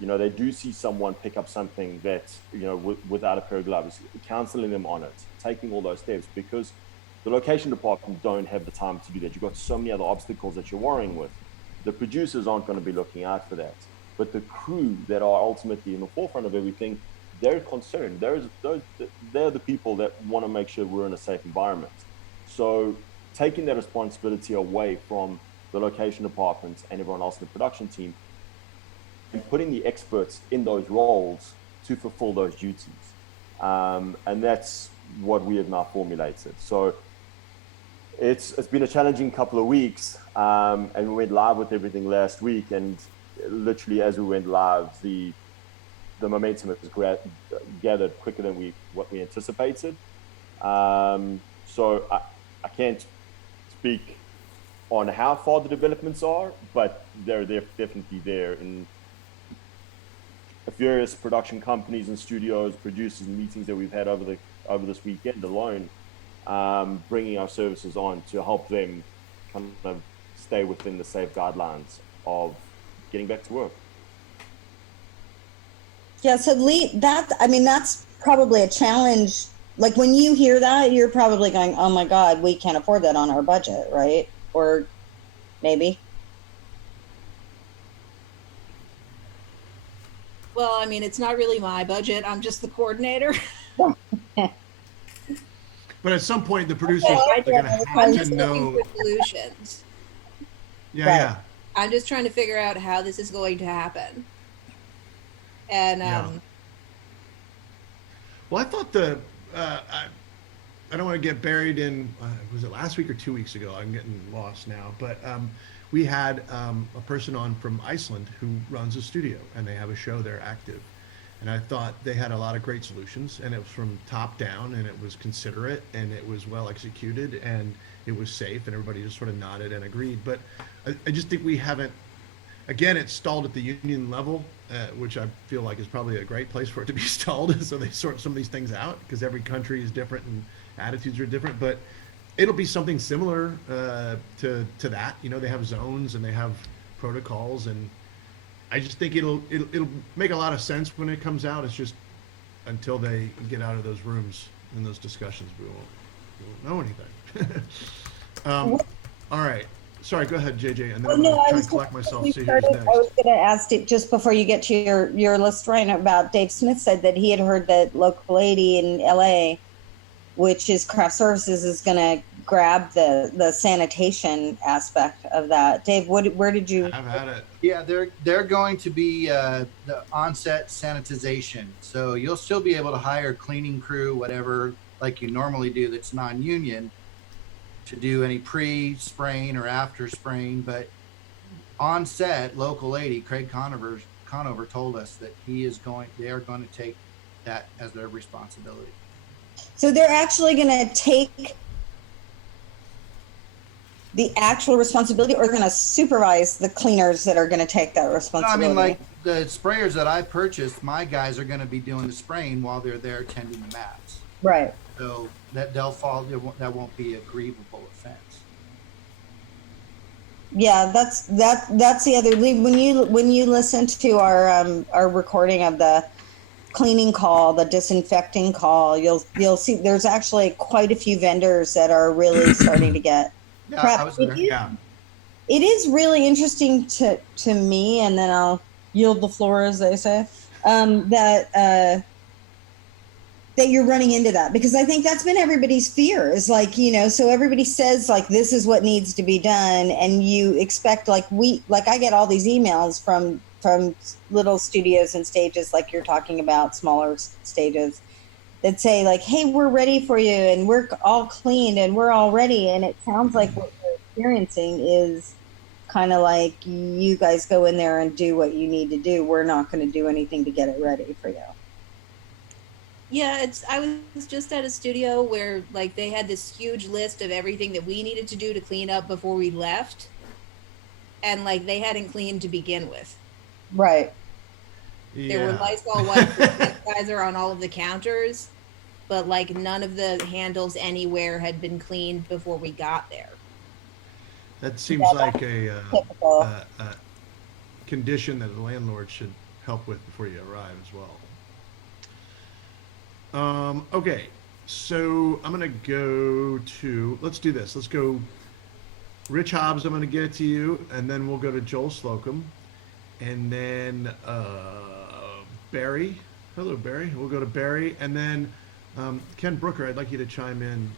they do see someone pick up something that without a pair of gloves, counseling them on it, taking all those steps, because the location department don't have the time to do that. You've got so many other obstacles that you're worrying with. The producers aren't going to be looking out for that. But the crew that are ultimately in the forefront of everything, they're concerned. They're the people that want to make sure we're in a safe environment. So taking that responsibility away from the location departments and everyone else in the production team, and putting the experts in those roles to fulfill those duties. And that's what we have now formulated. So it's been a challenging couple of weeks, and we went live with everything last week, and literally as we went live, the momentum has gathered quicker than what we anticipated. So I can't speak on how far the developments are, but they're definitely there in various production companies and studios, producers, and meetings that we've had over this weekend alone, bringing our services on to help them kind of stay within the safe guidelines of getting back to work. Yeah, so Lee, that's probably a challenge. Like when you hear that, you're probably going, oh my God, we can't afford that on our budget, right? Or maybe. Well, I mean, it's not really my budget. I'm just the coordinator. But at some point, the producers Okay, are going to I'm have just to looking know. for solutions. Yeah, Right. yeah. I'm just trying to figure out how this is going to happen. And Yeah. Well, I thought I don't want to get buried in, was it last week or 2 weeks ago? I'm getting lost now. But we had a person on from Iceland who runs a studio, and they have a show there active. And I thought they had a lot of great solutions, and it was from top down, and it was considerate, and it was well executed, and it was safe, and everybody just sort of nodded and agreed. But I just think we haven't, again, it's stalled at the union level, which I feel like is probably a great place for it to be stalled. So they sort some of these things out because every country is different and attitudes are different. But it'll be something similar to that. You know, they have zones and they have protocols, and I just think it'll make a lot of sense when it comes out. It's just until they get out of those rooms and those discussions, we won't know anything. All right. Sorry, go ahead, JJ, and then I'm going to try and collect myself, see who's next. I was going to ask it just before you get to your list, Ryan, about Dave Smith said that he had heard that Local 80 in LA, which is craft services, is going to grab the sanitation aspect of that. Dave, where did you? I've had it. Yeah, they're going to be the on-set sanitization. So you'll still be able to hire cleaning crew, whatever, like you normally do that's non-union, to do any pre-spraying or after spraying. But on set, Local 80, Craig Conover told us that they are going to take that as their responsibility. So they're actually going to take the actual responsibility, or going to supervise the cleaners that are going to take that responsibility? I mean, like the sprayers that I purchased, my guys are going to be doing the spraying while they're there tending the mats. Right. So that they'll fall. That won't be a grievable offense. Yeah, that's the other lead. When you listen to our recording of the cleaning call, the disinfecting call, you'll see there's actually quite a few vendors that are really starting to get. Yeah, I was there. It is really interesting to me, and then I'll yield the floor, as they say, that you're running into that, because I think that's been everybody's fear, is like, you know, so everybody says like, this is what needs to be done. And you expect like I get all these emails from little studios and stages, like you're talking about, smaller stages, that say like, hey, we're ready for you, and we're all cleaned and we're all ready. And it sounds like what you're experiencing is kind of like, you guys go in there and do what you need to do. We're not going to do anything to get it ready for you. Yeah, I was just at a studio where like they had this huge list of everything that we needed to do to clean up before we left. And like they hadn't cleaned to begin with. Right. There were Lysol wipes and sanitizer on all of the counters, but like none of the handles anywhere had been cleaned before we got there. That seems like a condition that the landlord should help with before you arrive as well. Okay, so I'm gonna go to, let's do this. Let's go Rich Hobbs, I'm gonna get it to you, and then we'll go to Joel Slocum, and then Barry. Hello, Barry. We'll go to Barry, and then Ken Brooker, I'd like you to chime in.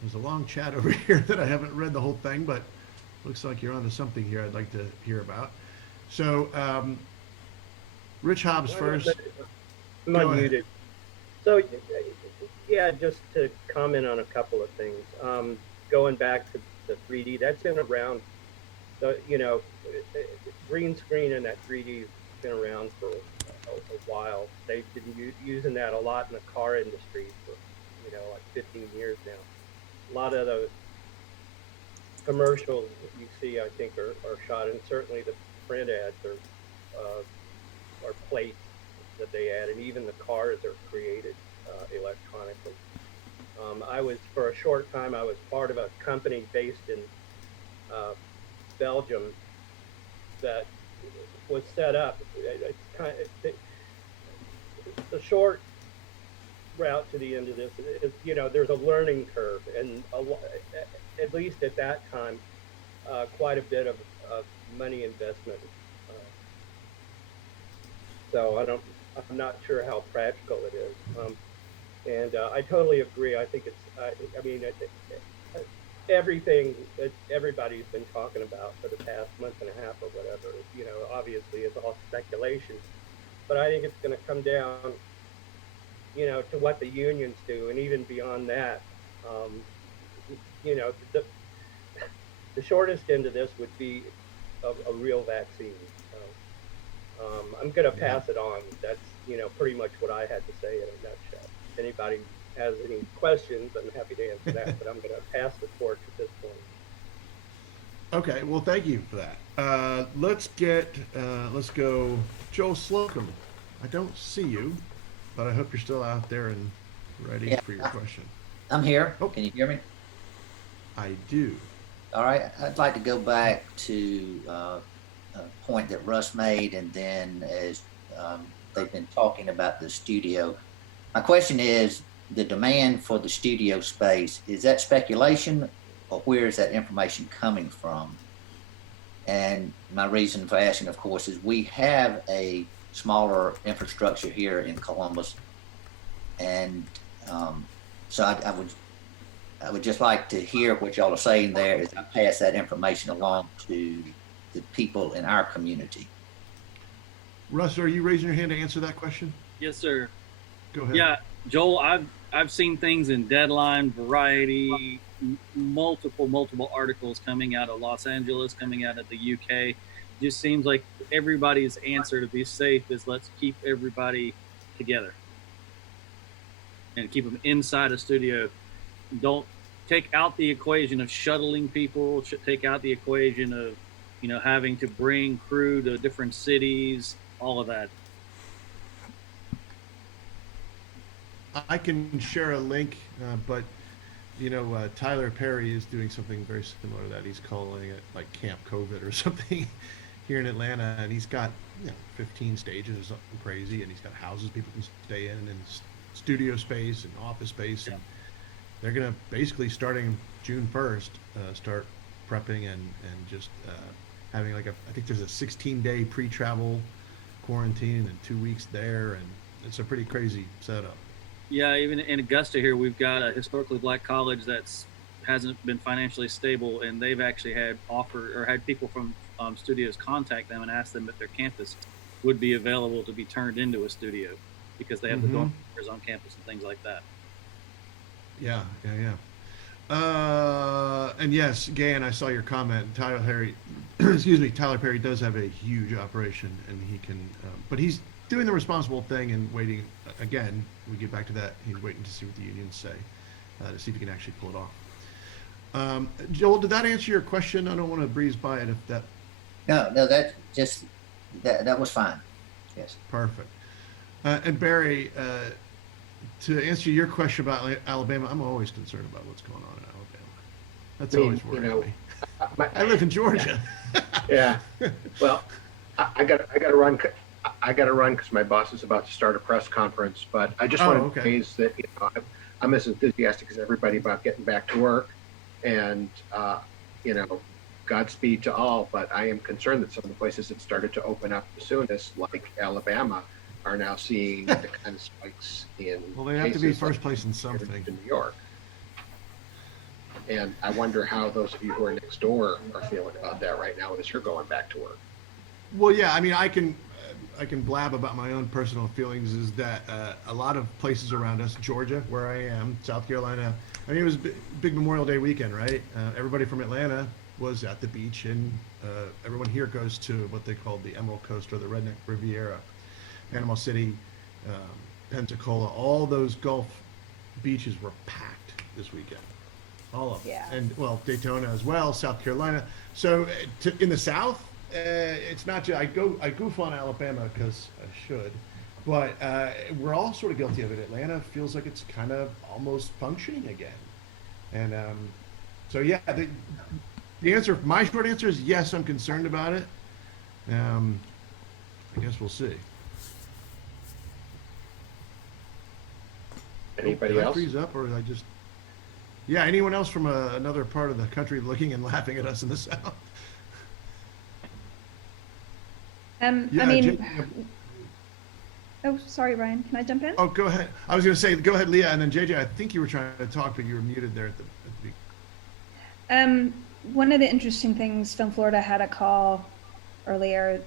There's a long chat over here that I haven't read the whole thing, but looks like you're onto something here I'd like to hear about. So, Rich Hobbs first. I'm unmuted. So, yeah, just to comment on a couple of things. Going back to the 3D, that's been around. So, you know, green screen and that 3D has been around for a while. They've been using that a lot in the car industry for, you know, like 15 years now. A lot of those commercials that you see, I think, are shot, and certainly the print ads are plates that they add, and even the cars are created electronically. For a short time, I was part of a company based in Belgium that was set up. The short route to the end of this is, you know, there's a learning curve, and at least at that time, quite a bit of money investment. So I don't I'm not sure how practical it is. And I totally agree. I think everything that everybody's been talking about for the past month and a half or whatever, obviously is all speculation. But I think it's going to come down, to what the unions do, and even beyond that, the shortest end of this would be a real vaccine. So, I'm going to pass it on. That's pretty much what I had to say in a nutshell. If anybody has any questions, I'm happy to answer that, but I'm going to pass the torch at this point. Okay, well, thank you for that. Let's go Joel Slocum. I don't see you, but I hope you're still out there and ready for your question. I'm here. Oh. Can you hear me? I do. All right. I'd like to go back to a point that Russ made, and then as they've been talking about the studio. My question is, the demand for the studio space, is that speculation, or where is that information coming from? And my reason for asking, of course, is we have a smaller infrastructure here in Columbus, and so I would just like to hear what y'all are saying there as I pass that information along to the people in our community. Russ, are you raising your hand to answer that question? Yes, sir. Go ahead. Yeah, Joel, I've seen things in Deadline, Variety, multiple articles coming out of Los Angeles, coming out of the UK. Just seems like everybody's answer to be safe is let's keep everybody together and keep them inside a studio. Don't take out the equation of shuttling people, take out the equation of, having to bring crew to different cities, all of that. I can share a link, but Tyler Perry is doing something very similar to that. He's calling it like Camp COVID or something here in Atlanta, and he's got 15 stages or something crazy, and he's got houses people can stay in, and studio space and office space, and they're gonna basically starting June 1st start prepping and just having I think there's a 16-day pre-travel quarantine and 2 weeks there, and it's a pretty crazy setup. Yeah, even in Augusta here, we've got a historically black college hasn't been financially stable, and they've actually had people from studios contact them and ask them if their campus would be available to be turned into a studio because they have the dormitories on campus and things like that. Yeah. And yes, Gan, I saw your comment. Tyler Perry does have a huge operation, and he can, but he's doing the responsible thing and waiting. Again, we get back to that. He's waiting to see what the unions say to see if he can actually pull it off. Joel, did that answer your question? I don't want to breeze by it if that. No, that was fine. Yes. Perfect. And Barry, to answer your question about Alabama, I'm always concerned about what's going on in Alabama. That's always worrying me. I live in Georgia. Yeah. Well, I got to run. I got to run because my boss is about to start a press conference. But I just want to raise that I'm as enthusiastic as everybody about getting back to work, and Godspeed to all. But I am concerned that some of the places that started to open up the soonest, like Alabama, are now seeing the kind of spikes in. Well, they have to be first place in something. In New York. And I wonder how those of you who are next door are feeling about that right now as you're going back to work. Well, yeah, I mean, I can blab about my own personal feelings. Is that a lot of places around us, Georgia, where I am, South Carolina. I mean, it was big Memorial Day weekend, right? Everybody from Atlanta was at the beach, and everyone here goes to what they call the Emerald Coast or the Redneck Riviera, Panama City, Pensacola. All those Gulf beaches were packed this weekend. All of them. Yeah. And well, Daytona as well, South Carolina. So in the South, it's not just I goof on Alabama because I should, but we're all sort of guilty of it. Atlanta feels like it's kind of almost functioning again, and so yeah, the answer, my short answer is yes. I'm concerned about it. I guess we'll see. Anybody else? Freeze up, or I just. Yeah, anyone else from another part of the country looking and laughing at us in the South? I mean, Oh, sorry, Ryan. Can I jump in? Oh, go ahead. I was going to say, go ahead, Leah, and then JJ. I think you were trying to talk, but you were muted there at the beginning. One of the interesting things, Film Florida had a call earlier,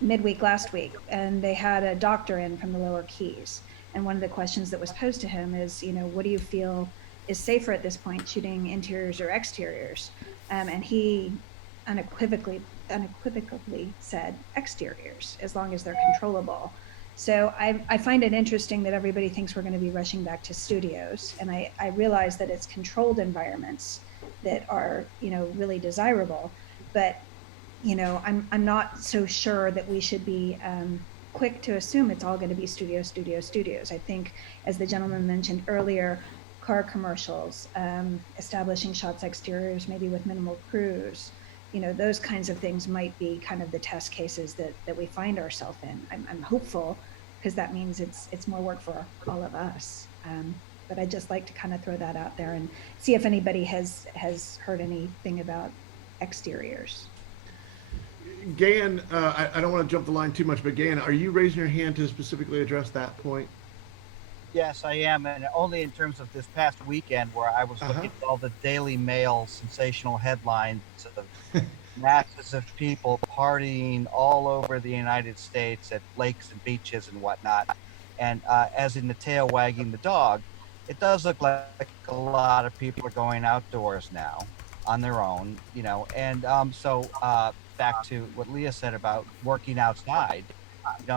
midweek last week, and they had a doctor in from the Lower Keys. And one of the questions that was posed to him is, what do you feel is safer at this point, shooting interiors or exteriors? And he unequivocally said exteriors, as long as they're controllable. So I find it interesting that everybody thinks we're going to be rushing back to studios. And I realize that it's controlled environments that are, really desirable. But, I'm not so sure that we should be quick to assume it's all going to be studios. I think, as the gentleman mentioned earlier, car commercials, establishing shots exteriors, maybe with minimal crews, those kinds of things might be kind of the test cases that we find ourselves in. I'm hopeful, because that means it's more work for all of us. But I'd just like to kind of throw that out there and see if anybody has heard anything about exteriors. Gayan, I don't want to jump the line too much, but Gayan, are you raising your hand to specifically address that point? Yes, I am, and only in terms of this past weekend, where I was looking at all the Daily Mail sensational headlines of masses of people partying all over the United States at lakes and beaches and whatnot. And as in the tail wagging the dog, it does look like a lot of people are going outdoors now on their own, and so back to what Leah said about working outside.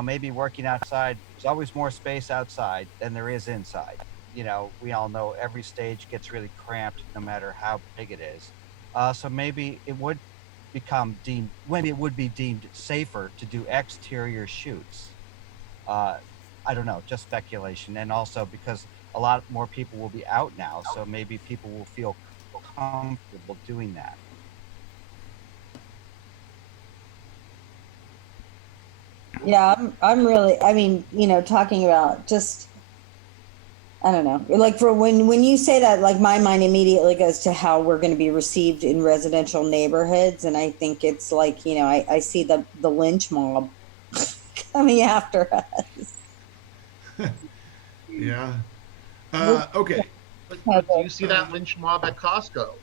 Maybe working outside, there's always more space outside than there is inside. We all know every stage gets really cramped no matter how big it is. So maybe it would be deemed safer to do exterior shoots. I don't know, just speculation. And also because a lot more people will be out now, so maybe people will feel comfortable doing that. Yeah, I'm really, talking about just, I don't know, like for when you say that, like my mind immediately goes to how we're going to be received in residential neighborhoods. And I think it's like, I see the lynch mob coming after us. Yeah. Okay. But do you see that lynch mob at Costco?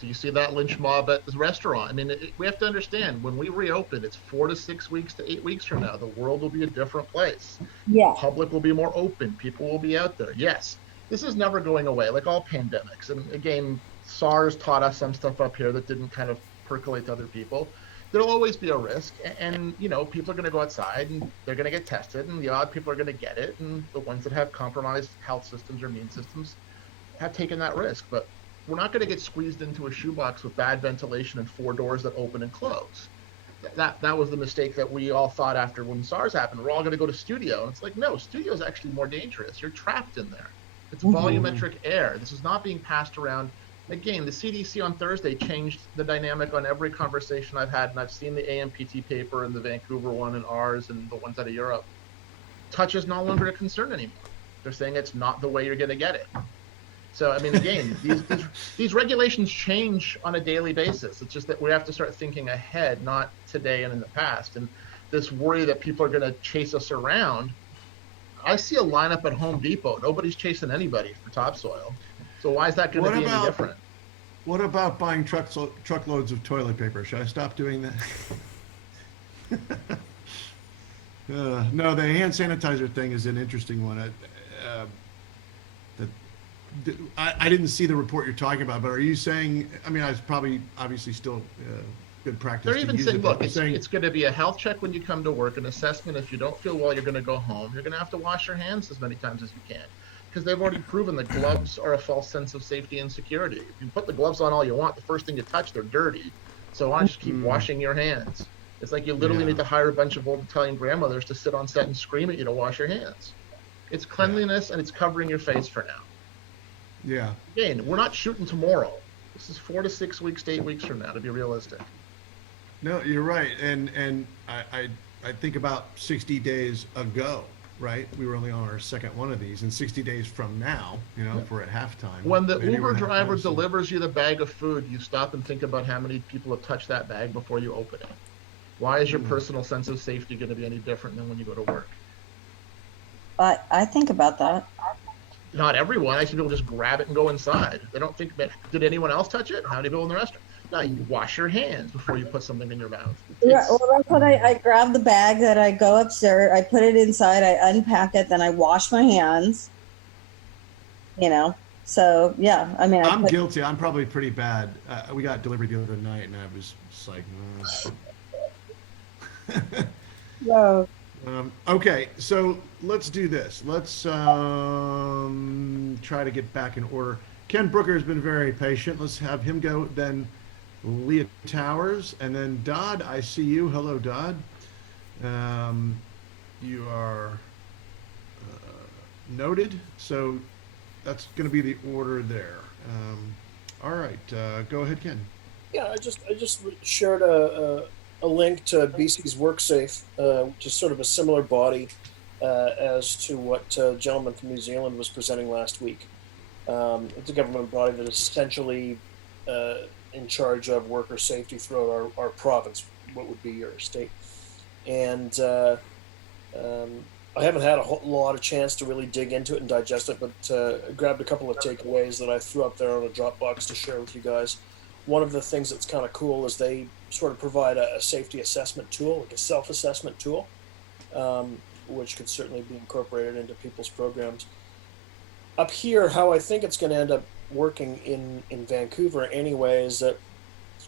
Do you see that lynch mob at the restaurant? I mean, we have to understand, when we reopen, it's 4 to 6 weeks to 8 weeks from now. The world will be a different place. Yeah. The public will be more open. People will be out there. Yes, this is never going away, like all pandemics. And again, SARS taught us some stuff up here that didn't kind of percolate to other people. There'll always be a risk. And people are going to go outside and they're going to get tested, and the odd people are going to get it. And the ones that have compromised health systems or immune systems have taken that risk. But we're not going to get squeezed into a shoebox with bad ventilation and 4 doors that open and close. That was the mistake that we all thought after when SARS happened. We're all going to go to studio. And it's like, no, studio is actually more dangerous. You're trapped in there. It's volumetric air. This is not being passed around. Again, the CDC on Thursday changed the dynamic on every conversation I've had, and I've seen the AMPT paper and the Vancouver one and ours and the ones out of Europe. Touch is no longer a concern anymore. They're saying it's not the way you're going to get it. So, I mean, again, these regulations change on a daily basis. It's just that we have to start thinking ahead, not today and in the past. And this worry that people are going to chase us around, I see a lineup at Home Depot. Nobody's chasing anybody for topsoil. So why is that going to be any different? What about buying truckloads of toilet paper? Should I stop doing that? No, the hand sanitizer thing is an interesting one. I didn't see the report you're talking about, but are you saying, it's probably obviously still good practice. They're even saying, look, it's going to be a health check when you come to work, an assessment. If you don't feel well, you're going to go home. You're going to have to wash your hands as many times as you can, because they've already proven that gloves are a false sense of safety and security. If you put the gloves on all you want, the first thing you touch, they're dirty. So why don't you just keep washing your hands? It's like you literally need to hire a bunch of old Italian grandmothers to sit on set and scream at you to wash your hands. It's cleanliness and it's covering your face for now. Yeah. Again, we're not shooting tomorrow. This is 4 to 6 weeks to 8 weeks from now, to be realistic. No, you're right. And I think about 60 days ago, right? We were only on our second one of these, and 60 days from now, if we're at halftime. When the Uber driver delivers you the bag of food, you stop and think about how many people have touched that bag before you open it. Why is your personal sense of safety going to be any different than when you go to work? I think about that. Not everyone. I see people just grab it and go inside. They don't think, did anyone else touch it? How do people in the restaurant? No, you wash your hands before you put something in your mouth. Yeah, well, that's what I grab the bag that I go upstairs, I put it inside, I unpack it, then I wash my hands. So yeah, I mean, I'm guilty. I'm probably pretty bad. We got delivery the other night, and I was just like, Whoa. Okay, so let's do this. Let's try to get back in order. Ken Brooker has been very patient. Let's have him go. Then Leah Towers, and then Dodd. I see you. Hello, Dodd. You are noted. So that's going to be the order there. All right, go ahead, Ken. Yeah, I just shared a link to BC's WorkSafe, which is sort of a similar body as to what gentleman from New Zealand was presenting last week. It's a government body that is essentially in charge of worker safety throughout our province, what would be your state. And I haven't had a whole lot of chance to really dig into it and digest it, but I grabbed a couple of takeaways that I threw up there on a Dropbox to share with you guys. One of the things that's kind of cool is they sort of provide a safety assessment tool, like a self-assessment tool, which could certainly be incorporated into people's programs. Up here, how I think it's going to end up working in Vancouver anyway is that,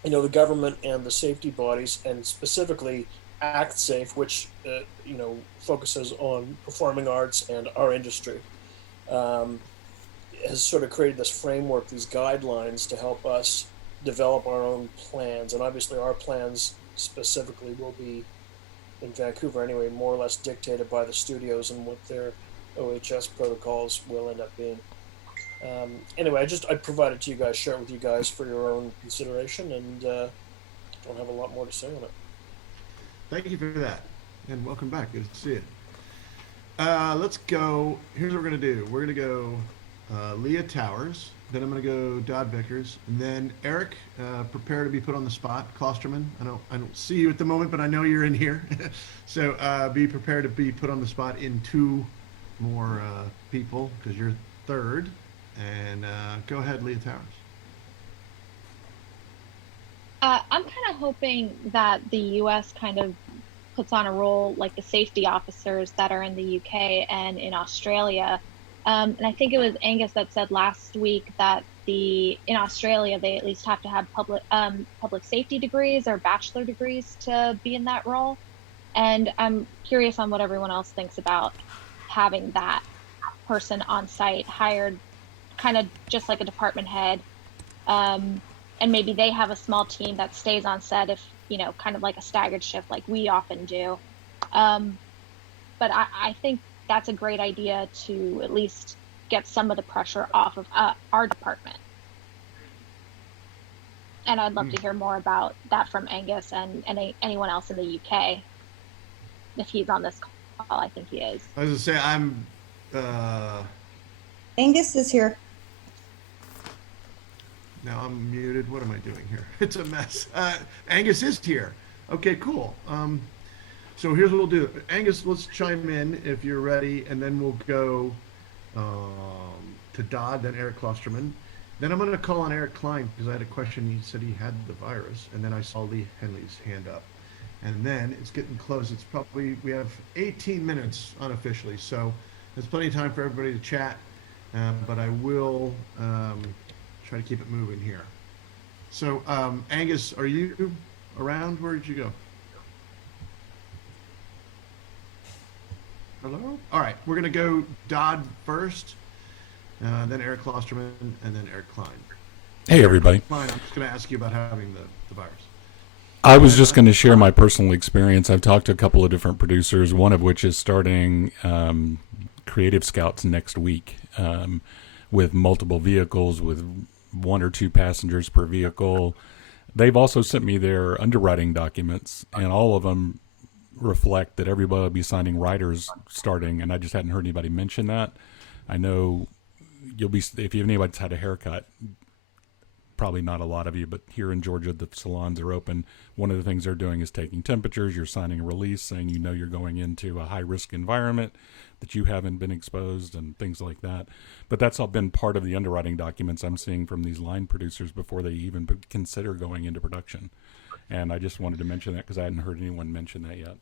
the government and the safety bodies, and specifically Act Safe, which focuses on performing arts and our industry, has sort of created this framework, these guidelines to help us develop our own plans. And obviously our plans specifically will be in Vancouver anyway, more or less dictated by the studios and what their OHS protocols will end up being. Anyway, I provided to you guys, share it with you guys for your own consideration, and don't have a lot more to say on it. Thank you for that, and welcome back. Good to see you. Let's go. Here's what we're going to do. We're going to go Leah Towers, then I'm going to go Dodd Vickers, and then Eric, prepare to be put on the spot. Klosterman, I don't see you at the moment, but I know you're in here. So be prepared to be put on the spot in two more people, because you're third. And go ahead, Leah Towers. I'm kind of hoping that the U.S. kind of puts on a role like the safety officers that are in the UK and in Australia. And I think it was Angus that said last week that in Australia, they at least have to have public safety degrees or bachelor degrees to be in that role. And I'm curious on what everyone else thinks about having that person on site hired kind of just like a department head. And maybe they have a small team that stays on set if, kind of like a staggered shift like we often do. But I think that's a great idea to at least get some of the pressure off of our department. And I'd love to hear more about that from Angus and anyone else in the UK. If he's on this call, I think he is. I was going to say, I'm... Angus is here. Now I'm muted. What am I doing here? It's a mess. Angus is here. Okay, cool. So here's what we'll do. Angus, let's chime in if you're ready, and then we'll go to Dodd, then Eric Klosterman. Then I'm going to call on Eric Klein because I had a question. He said he had the virus, and then I saw Lee Henley's hand up. And then it's getting close. It's probably, we have 18 minutes unofficially, so there's plenty of time for everybody to chat, but I will try to keep it moving here. So Angus, are you around? Where did you go? Hello? All right, we're going to go Dodd first, then Eric Klosterman, and then Eric Klein. Hey, everybody. Klein, I'm just going to ask you about having the virus. I was just going to share my personal experience. I've talked to a couple of different producers, one of which is starting Creative Scouts next week with multiple vehicles with 1 or 2 passengers per vehicle. They've also sent me their underwriting documents, and all of them reflect that everybody will be signing writers starting, and I just hadn't heard anybody mention that. I know you'll be, if you have anybody that's had a haircut, probably not a lot of you, but here in Georgia, the salons are open. One of the things they're doing is taking temperatures. You're signing a release saying you're going into a high-risk environment, that you haven't been exposed and things like that. But that's all been part of the underwriting documents I'm seeing from these line producers before they even consider going into production. And I just wanted to mention that because I hadn't heard anyone mention that yet.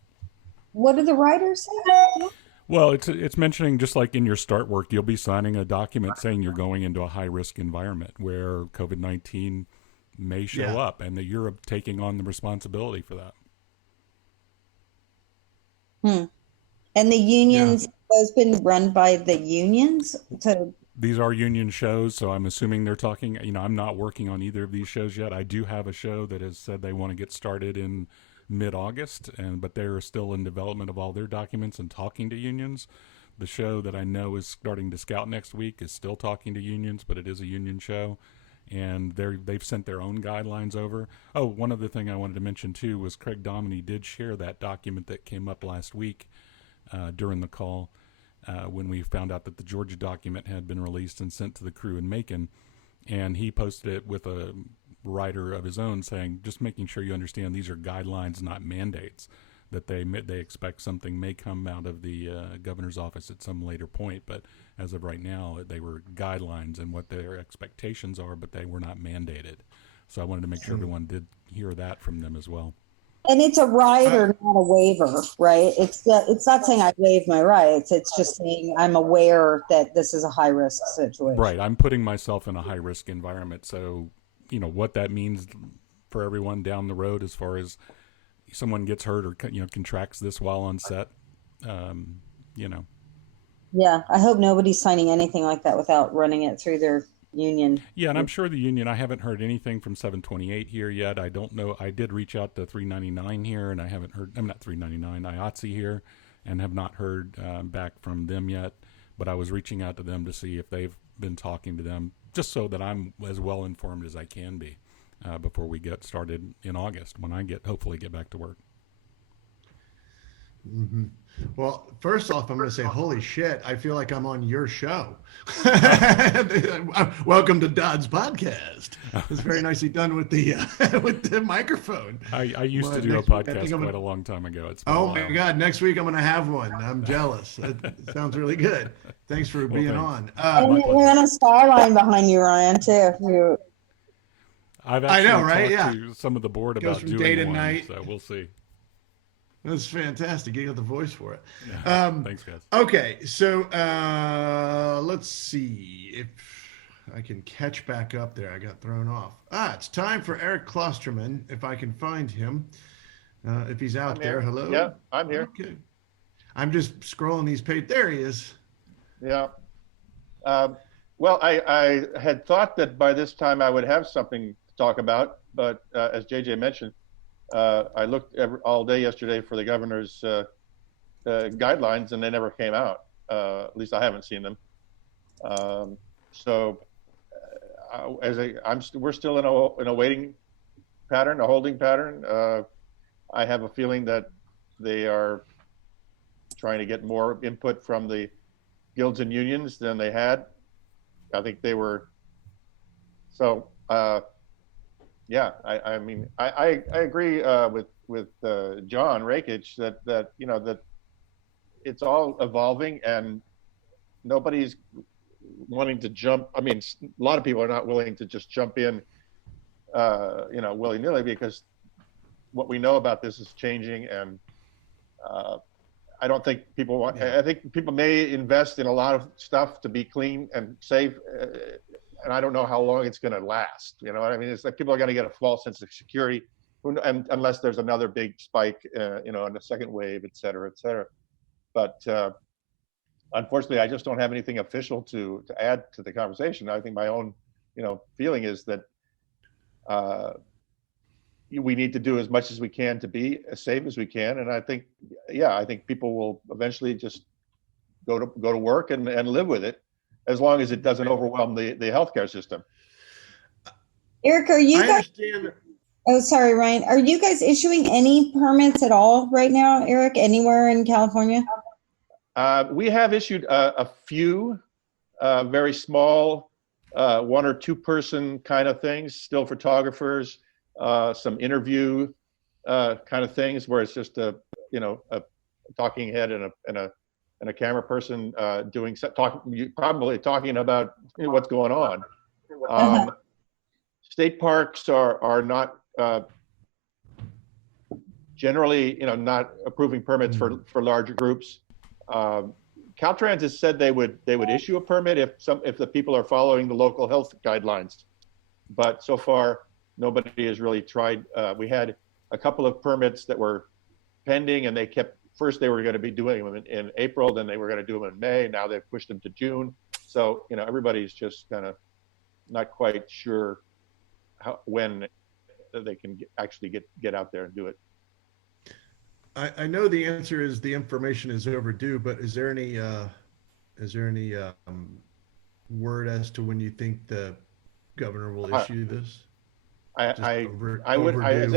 What do the writers say? Well, it's mentioning, just like in your start work, you'll be signing a document saying you're going into a high-risk environment where COVID-19 may show up, and that you're taking on the responsibility for that. And the unions, those been run by the unions? So these are union shows, so I'm assuming they're talking, I'm not working on either of these shows yet. I do have a show that has said they want to get started in mid-August, but they're still in development of all their documents and talking to unions. The show that I know is starting to scout next week is still talking to unions, but it is a union show, and they've sent their own guidelines over. Oh, one other thing I wanted to mention too was Craig Dominy did share that document that came up last week during the call when we found out that the Georgia document had been released and sent to the crew in Macon, and he posted it with a writer of his own saying, just making sure you understand these are guidelines, not mandates, that they expect something may come out of the governor's office at some later point, but as of right now they were guidelines and what their expectations are, but they were not mandated. So I wanted to make sure everyone did hear that from them as well. And it's a right or not a waiver, right? It's not saying I waive my rights. It's just saying I'm aware that this is a high risk situation. Right. I'm putting myself in a high risk environment. So, what that means for everyone down the road as far as someone gets hurt or, contracts this while on set, Yeah. I hope nobody's signing anything like that without running it through their union. Yeah, and I'm sure the union, I haven't heard anything from 728 here yet. I don't know. I did reach out to 399 here, and I haven't heard, I'm not 399, IATSE here, and have not heard back from them yet. But I was reaching out to them to see if they've been talking to them, just so that I'm as well informed as I can be before we get started in August, when I hopefully get back to work. Mm-hmm. Well, first off, I'm going to say, holy shit, I feel like I'm on your show. Welcome to Dodd's podcast. It's very nicely done with the microphone. I used to do a podcast quite a long time ago. My God, next week I'm going to have one. I'm jealous. That sounds really good. Thanks for being on. And we're on a skyline behind you, Ryan, too. I've actually talked to Yeah. some of the board Goes about from doing day to one, night. so we'll see. That's fantastic. You got the voice for it. Thanks, guys. Okay, so let's see if I can catch back up there. I got thrown off. It's time for Eric Klosterman, if I can find him. If he's out there. Hello? Yeah, I'm here. Okay. I'm just scrolling these pages. There he is. Yeah. Well, I had thought that by this time I would have something to talk about, but as JJ mentioned, I looked all day yesterday for the governor's guidelines, and they never came out. At least I haven't seen them. We're still in a waiting pattern, a holding pattern. I have a feeling that they are trying to get more input from the guilds and unions than they had. I think they were. So. Yeah, I mean, I agree with John Rakich that it's all evolving and nobody's wanting to jump. I mean, a lot of people are not willing to just jump in, willy-nilly, because what we know about this is changing, and I don't think people want. Yeah. I think people may invest in a lot of stuff to be clean and safe. And I don't know how long it's going to last. You know what I mean? It's like people are going to get a false sense of security, and unless there's another big spike, in a second wave, et cetera, et cetera. But unfortunately, I just don't have anything official to add to the conversation. I think my own, feeling is that we need to do as much as we can to be as safe as we can. And I think people will eventually just go to work and live with it, as long as it doesn't overwhelm the healthcare system. Eric, are you guys? Oh, sorry, Ryan. Are you guys issuing any permits at all right now, Eric, anywhere in California? We have issued a few very small 1 or 2 person kind of things, still photographers, some interview kind of things where it's just a talking head and a camera person probably talking about what's going on. State parks are not generally, not approving permits for larger groups. Caltrans has said they would issue a permit if the people are following the local health guidelines, but so far nobody has really tried. We had a couple of permits that were pending, and first they were going to be doing them in April, then they were going to do them in May. Now they've pushed them to June. So everybody's just kind of not quite sure when they can actually get out there and do it. I know the answer is the information is overdue, but is there any word as to when you think the governor will issue this? As I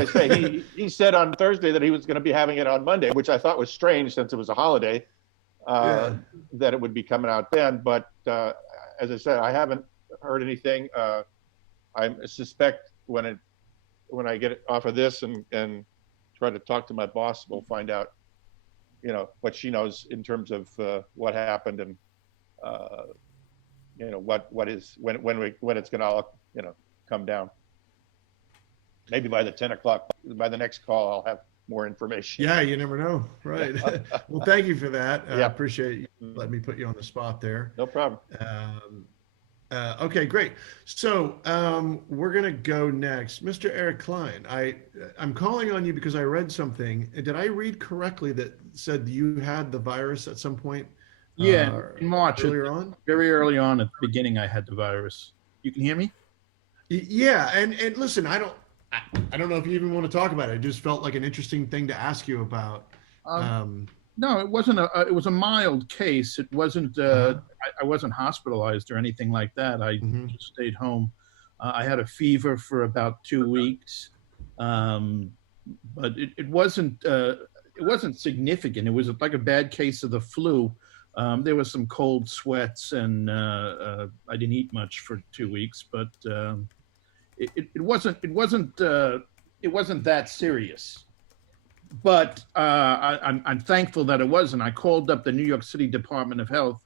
say, he said on Thursday that he was going to be having it on Monday, which I thought was strange since it was a holiday, that it would be coming out then. But as I said, I haven't heard anything. I suspect when I get off of this and try to talk to my boss, we'll find out, what she knows in terms of what happened and what is when it's going to all come down. Maybe by the 10 o'clock, by the next call, I'll have more information. Yeah, you never know. Right. Well, thank you for that. I appreciate you letting me put you on the spot there. No problem. Okay, great. So we're going to go next. Mr. Eric Klein, I'm calling on you because I read something. Did I read correctly that said you had the virus at some point? Yeah, in March. Earlier on? Very early on at the beginning, I had the virus. You can hear me? Yeah, and listen, I don't know if you even want to talk about it. It just felt like an interesting thing to ask you about. No, it wasn't it was a mild case. It wasn't, I wasn't hospitalized or anything like that. I just stayed home. I had a fever for about 2 weeks, but it wasn't significant. It was like a bad case of the flu. There was some cold sweats and I didn't eat much for 2 weeks, but it wasn't that serious. But I'm thankful that it wasn't. I called up the New York City Department of Health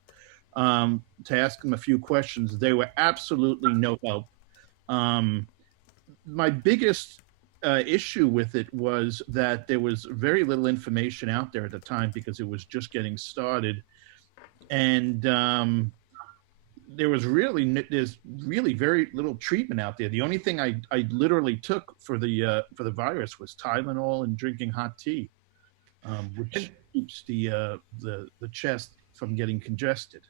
to ask them a few questions. They were absolutely no help. My biggest issue with it was that there was very little information out there at the time because it was just getting started. And there's really very little treatment out there. The only thing I literally took for the virus was Tylenol and drinking hot tea, which keeps the chest from getting congested.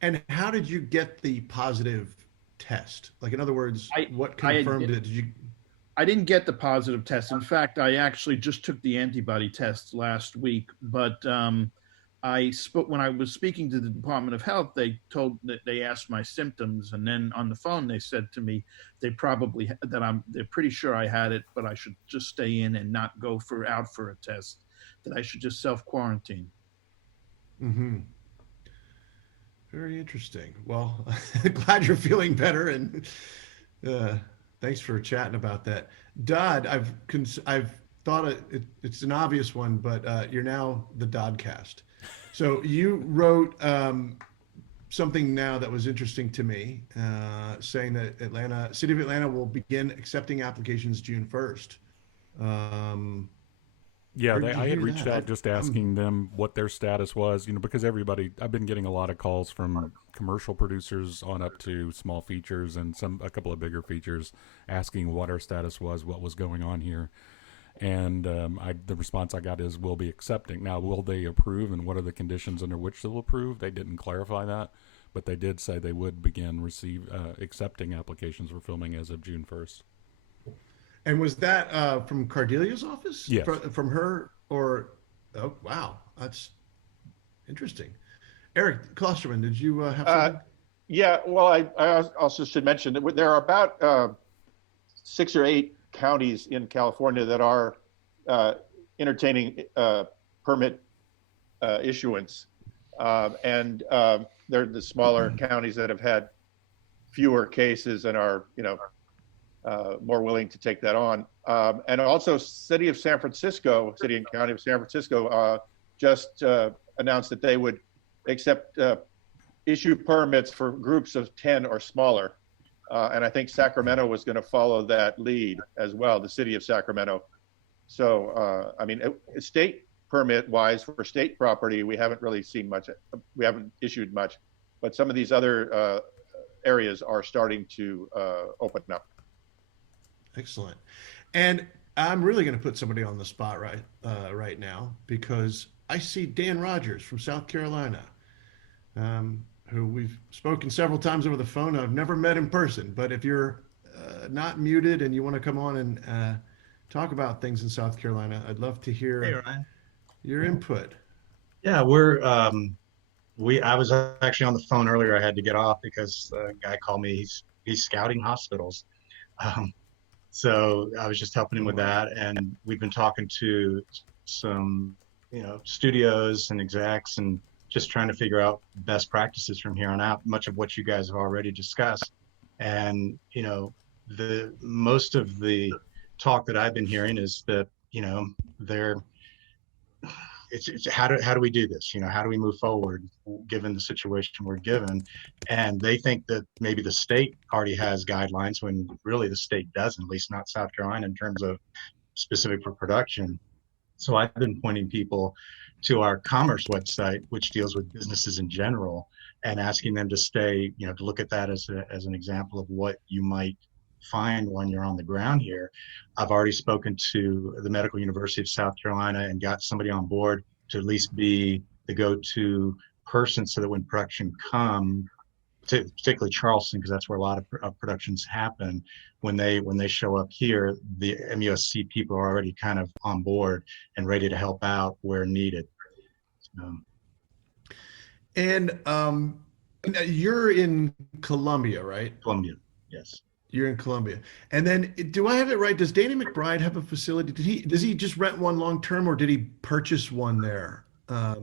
And how did you get the positive test? Like, in other words, what confirmed it? I didn't get the positive test. In fact, I actually just took the antibody test last week, but when I was speaking to the Department of Health, they asked my symptoms, and then on the phone they said to me they're pretty sure I had it, but I should just stay in and not go out for a test, that I should just self-quarantine. Mm-hmm. Very interesting. Well, glad you're feeling better, and thanks for chatting about that. Dodd, I've thought it's an obvious one, but you're now the Doddcast. So you wrote something now that was interesting to me, saying that City of Atlanta will begin accepting applications June 1st. I had reached out just asking them what their status was, because I've been getting a lot of calls from commercial producers on up to small features and a couple of bigger features asking what our status was, what was going on here. And the response I got is we'll be accepting. Now, will they approve, and what are the conditions under which they'll approve? They didn't clarify that, but they did say they would begin accepting applications for filming as of June 1st. And was that from Cardelia's office? Yes. From her, or, oh, wow, that's interesting. Eric Klosterman, did you have something? Yeah, well, I also should mention that there are about 6 or 8 counties in California that are entertaining permit issuance, and they're the smaller counties that have had fewer cases and are, more willing to take that on. And also City and County of San Francisco just announced that they would accept issue permits for groups of 10 or smaller. And I think Sacramento was going to follow that lead as well, the city of Sacramento. So, state permit wise for state property, we haven't really seen much. We haven't issued much, but some of these other areas are starting to open up. Excellent. And I'm really going to put somebody on the spot right now, because I see Dan Rogers from South Carolina, who we've spoken several times over the phone. I've never met in person, but if you're not muted and you want to come on and talk about things in South Carolina, I'd love to hear your input. Yeah, I was actually on the phone earlier. I had to get off because a guy called me. He's scouting hospitals. So I was just helping him with that. And we've been talking to some, studios and execs and just trying to figure out best practices from here on out, much of what you guys have already discussed. And, the most of the talk that I've been hearing is that, it's how do we do this? How do we move forward given the situation we're given? And they think that maybe the state already has guidelines when really the state doesn't, at least not South Carolina in terms of specific for production. So I've been pointing people to our commerce website, which deals with businesses in general, and asking them to stay, to look at that as an example of what you might find when you're on the ground here. I've already spoken to the Medical University of South Carolina and got somebody on board to at least be the go-to person, so that when production come, particularly Charleston, because that's where a lot of productions happen, when they show up here, the MUSC people are already kind of on board and ready to help out where needed. And you're in Columbia, right? Columbia, yes. You're in Columbia. And then, do I have it right? Does Danny McBride have a facility? Does he just rent one long term, or did he purchase one there?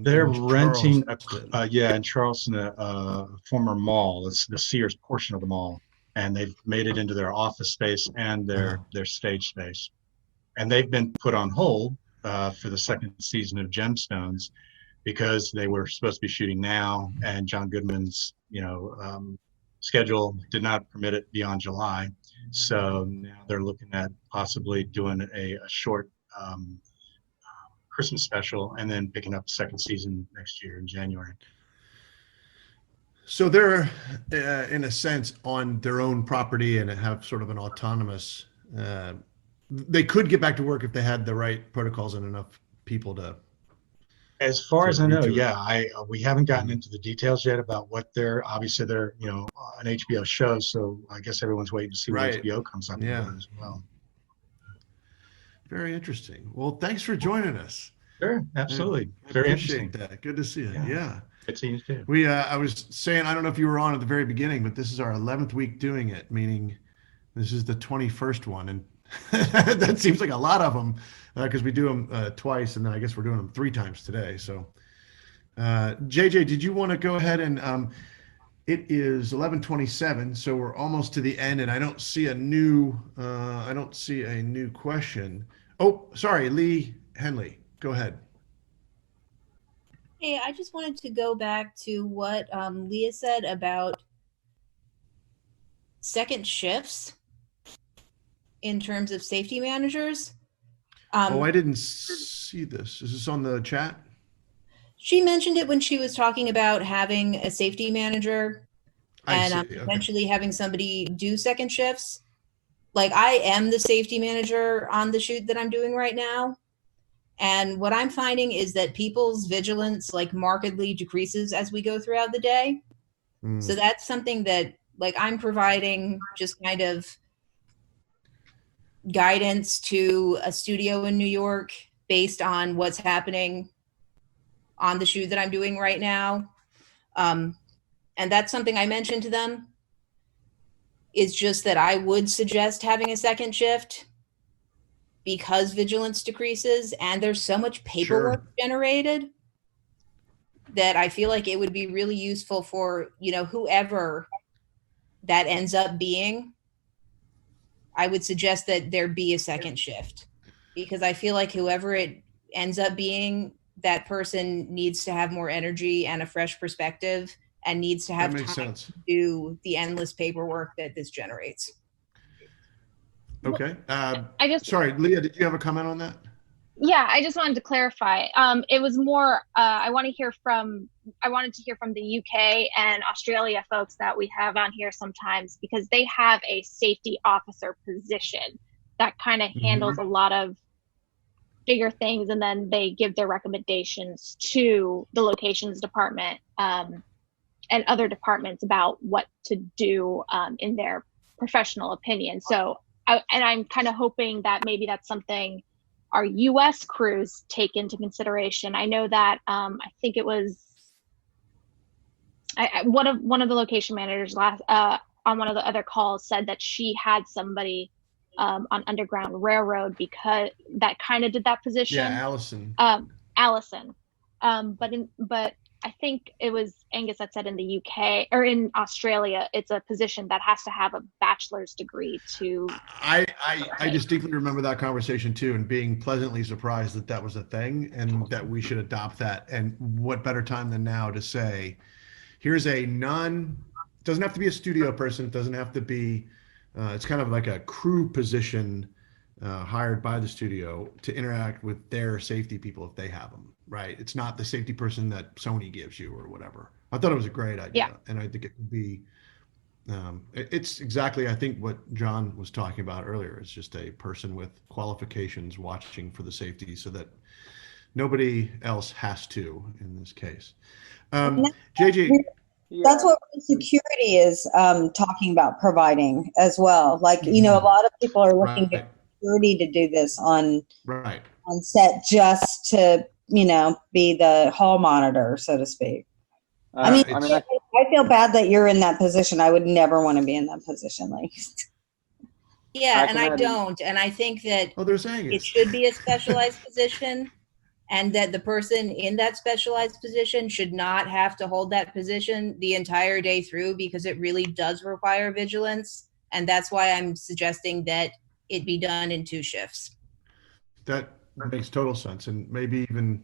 They're renting in Charleston, a former mall. It's the Sears portion of the mall, and they've made it into their office space and their stage space. And they've been put on hold for the second season of Gemstones, because they were supposed to be shooting now, and John Goodman's schedule did not permit it beyond July. So now they're looking at possibly doing a short Christmas special and then picking up the second season next year in January. So they're in a sense on their own property and have sort of an autonomous, they could get back to work if they had the right protocols and enough people to. As far as I know, we haven't gotten into the details yet about what they're an HBO show, so I guess everyone's waiting to see what HBO comes up with as well. Very interesting. Well, thanks for joining us. Sure, absolutely. Very interesting. That. Good to see you. Yeah. Good seeing you too. I was saying, I don't know if you were on at the very beginning, but this is our 11th week doing it, meaning this is the 21st one, and that seems like a lot of them. Because we do them twice, and then I guess we're doing them 3 times today. So, JJ, did you want to go ahead and it is 11:27, so we're almost to the end, and I don't see a new question. Oh, sorry, Lee Henley, go ahead. Hey, I just wanted to go back to what Leah said about second shifts in terms of safety managers. I didn't see this. Is this on the chat? She mentioned it when she was talking about having a safety manager and potentially having somebody do second shifts. Like, I am the safety manager on the shoot that I'm doing right now. And what I'm finding is that people's vigilance markedly decreases as we go throughout the day. So that's something that I'm providing just kind of guidance to a studio in New York based on what's happening on the shoot that I'm doing right now. And that's something I mentioned to them. It's just that I would suggest having a second shift because vigilance decreases and there's so much paperwork generated that I feel like it would be really useful for, whoever that ends up being, I would suggest that there be a second shift, because I feel like whoever it ends up being, that person needs to have more energy and a fresh perspective, and needs to have That makes time sense. to do the endless paperwork that this generates. Okay. I just Sorry, Leah, did you have a comment on that? Yeah, I just wanted to clarify. It was more. I wanted to hear from the UK and Australia folks that we have on here sometimes, because they have a safety officer position that kind of handles a lot of bigger things, and then they give their recommendations to the locations department and other departments about what to do in their professional opinion. So, I'm kind of hoping that maybe that's something our U.S. crews take into consideration. I know that I think it was one of the location managers on one of the other calls said that she had somebody on Underground Railroad because that kind of did that position. Yeah, Allison. Allison. But I think it was Angus that said in the UK or in Australia, it's a position that has to have a bachelor's degree to. I distinctly remember that conversation too, and being pleasantly surprised that that was a thing and that we should adopt that. And what better time than now to say, here's a doesn't have to be a studio person. It doesn't have to be, it's kind of like a crew position hired by the studio to interact with their safety people if they have them, right? It's not the safety person that Sony gives you or whatever. I thought it was a great idea. Yeah. And I think it would be, it's exactly, I think, what John was talking about earlier. It's just a person with qualifications watching for the safety so that nobody else has to in this case. JJ. That's what security is talking about providing as well. Like, you know, a lot of people are looking at security to do this on set just to, you know, be the hall monitor, so to speak. I feel bad that you're in that position. I would never want to be in that position. Like, yeah, and I don't. And I think that it should be a specialized position, and that the person in that specialized position should not have to hold that position the entire day through, because it really does require vigilance. And that's why I'm suggesting that it be done in 2 shifts. That makes total sense. And maybe even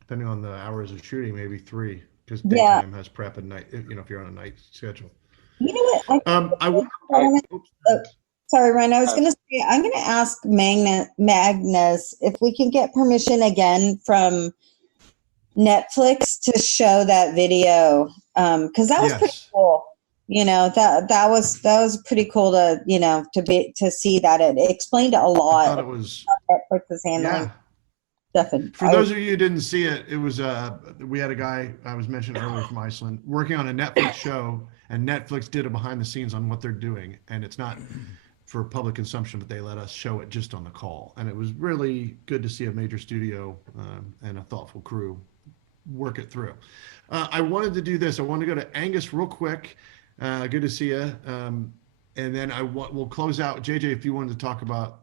depending on the hours of shooting, maybe 3, because daytime has prep and night, you know, if you're on a night schedule. You know what? Sorry, Ryan. I was going to say, I'm going to ask Magnus if we can get permission again from Netflix to show that video, because that was pretty cool. You know, that was pretty cool to, you know, to see that it explained a lot. I thought it was Netflix is handling stuff. For those of you who didn't see it, it was we had a guy I was mentioned earlier from Iceland working on a Netflix show, and Netflix did a behind the scenes on what they're doing, and it's not for public consumption, but they let us show it just on the call. And it was really good to see a major studio and a thoughtful crew work it through. I wanted to do this. I wanted to go to Angus real quick. Good to see you. And then we'll close out. JJ, if you wanted to talk about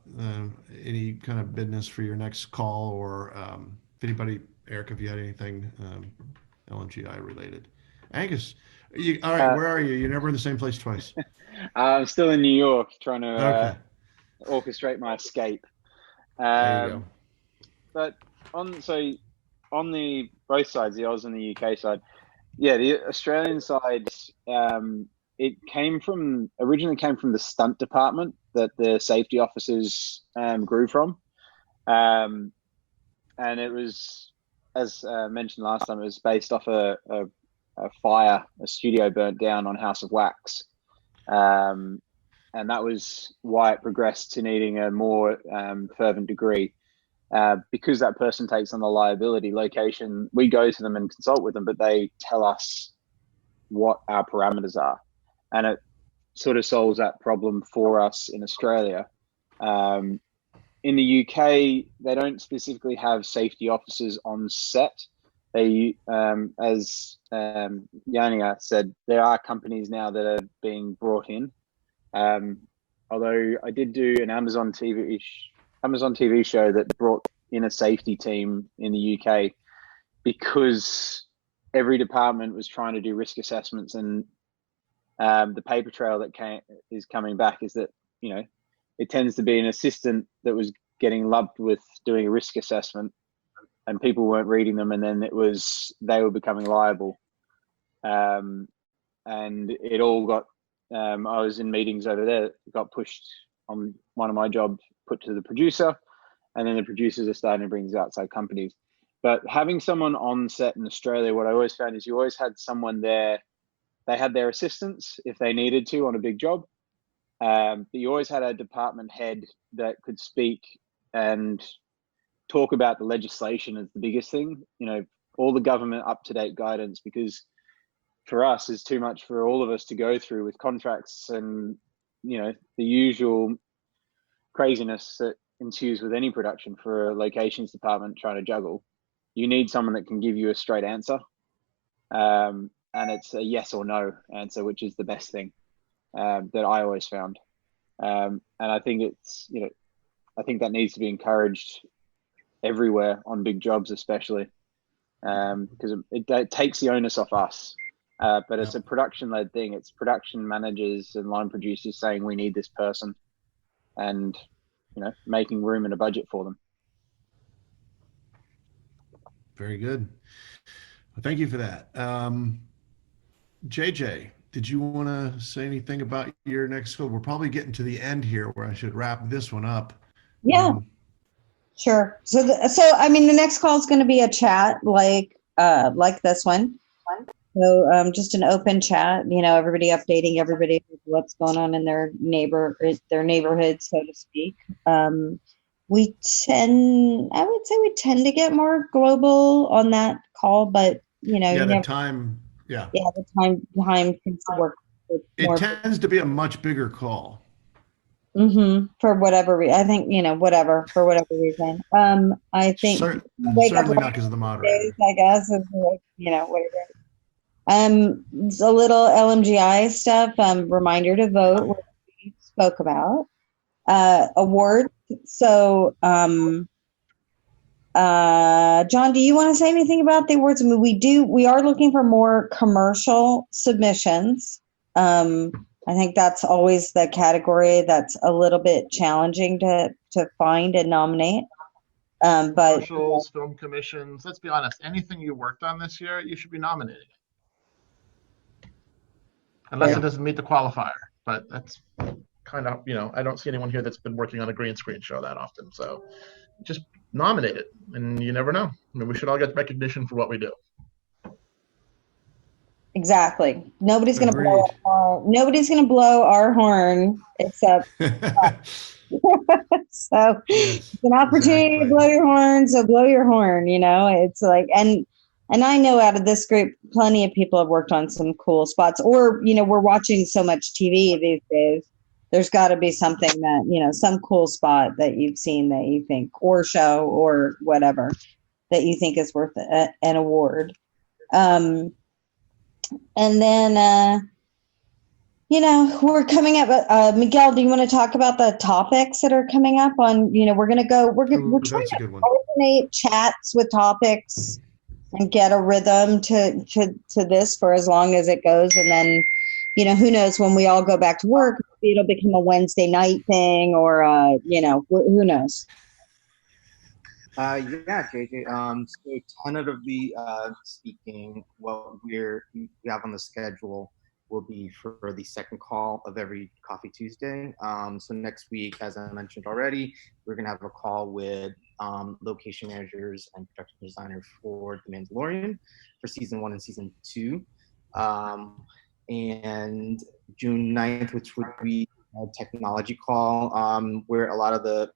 any kind of business for your next call, or if anybody, Eric, if you had anything LMGI related. Angus, all right, where are you? You're never in the same place twice. I'm still in New York trying to orchestrate my escape. There you go. But on the both sides, the Oz and the UK side, yeah, the Australian side, it originally came from the stunt department that the safety officers grew from, and it was, as mentioned last time, it was based off a fire. A studio burnt down on House of Wax. And that was why it progressed to needing a more fervent degree, because that person takes on the liability. Location, we go to them and consult with them, but they tell us what our parameters are, and it sort of solves that problem for us in Australia. In the UK, they don't specifically have safety officers on set. They, as Yania said, there are companies now that are being brought in. Although I did do an Amazon TV show that brought in a safety team in the UK, because every department was trying to do risk assessments and The paper trail that is coming back is that, you know, it tends to be an assistant that was getting lumped with doing a risk assessment, and people weren't reading them, and then they were becoming liable. And it all got, I was in meetings over there, it got pushed on one of my jobs, put to the producer, and then the producers are starting to bring these outside companies. But having someone on set in Australia, what I always found is you always had someone there. They had their assistants if they needed to on a big job. But you always had a department head that could speak and talk about the legislation as the biggest thing, you know, all the government up-to-date guidance, because for us is too much for all of us to go through with contracts and, you know, the usual craziness that ensues with any production for a locations department trying to juggle. You need someone that can give you a straight answer. And it's a yes or no answer, which is the best thing that I always found. And I think it's, you know, I think that needs to be encouraged everywhere on big jobs, especially because it takes the onus off us. But it's a production-led thing. It's production managers and line producers saying we need this person, and, you know, making room in a budget for them. Very good. Well, thank you for that. JJ, did you want to say anything about your next call? We're probably getting to the end here where I should wrap this one up. Yeah, sure. So, I mean, the next call is going to be a chat like this one. So just an open chat, you know, everybody updating everybody with what's going on in their neighborhood, so to speak. I would say we tend to get more global on that call, but you know, the time seems to work. It tends to be a much bigger call. For whatever reason, I think, you know, for whatever reason. I think certainly not because of the moderator. I guess, you know, whatever. It's a little LMGI stuff. Reminder to vote, what we spoke about. Awards. So, John, do you want to say anything about the awards? I mean, we are looking for more commercial submissions. I think that's always the category that's a little bit challenging to find and nominate. But commercials, film commissions, let's be honest, anything you worked on this year, you should be nominating it. Unless it doesn't meet the qualifier, but that's kind of, you know, I don't see anyone here that's been working on a green screen show that often. So just nominate it, and you never know. I mean, we should all get recognition for what we do. Exactly. Nobody's going to blow our horn except so it's an opportunity to blow your horn, so blow your horn, you know. It's like, and I know out of this group plenty of people have worked on some cool spots, or, you know, we're watching so much TV these days, there's got to be something that, you know, some cool spot that you've seen that you think, or show or whatever, that you think is worth an award. And then, you know, we're coming up. Miguel, do you want to talk about the topics that are coming up on, you know, we're trying to alternate chats with topics and get a rhythm to this for as long as it goes. And then, you know, who knows, when we all go back to work, it'll become a Wednesday night thing, or, you know, who knows? Yeah, JJ. So tentatively speaking, what we have on the schedule will be for the second call of every Coffee Tuesday. So next week, as I mentioned already, we're gonna have a call with location managers and production designers for The Mandalorian for season 1 and season 2. And June 9th, which would be a technology call, where a lot of the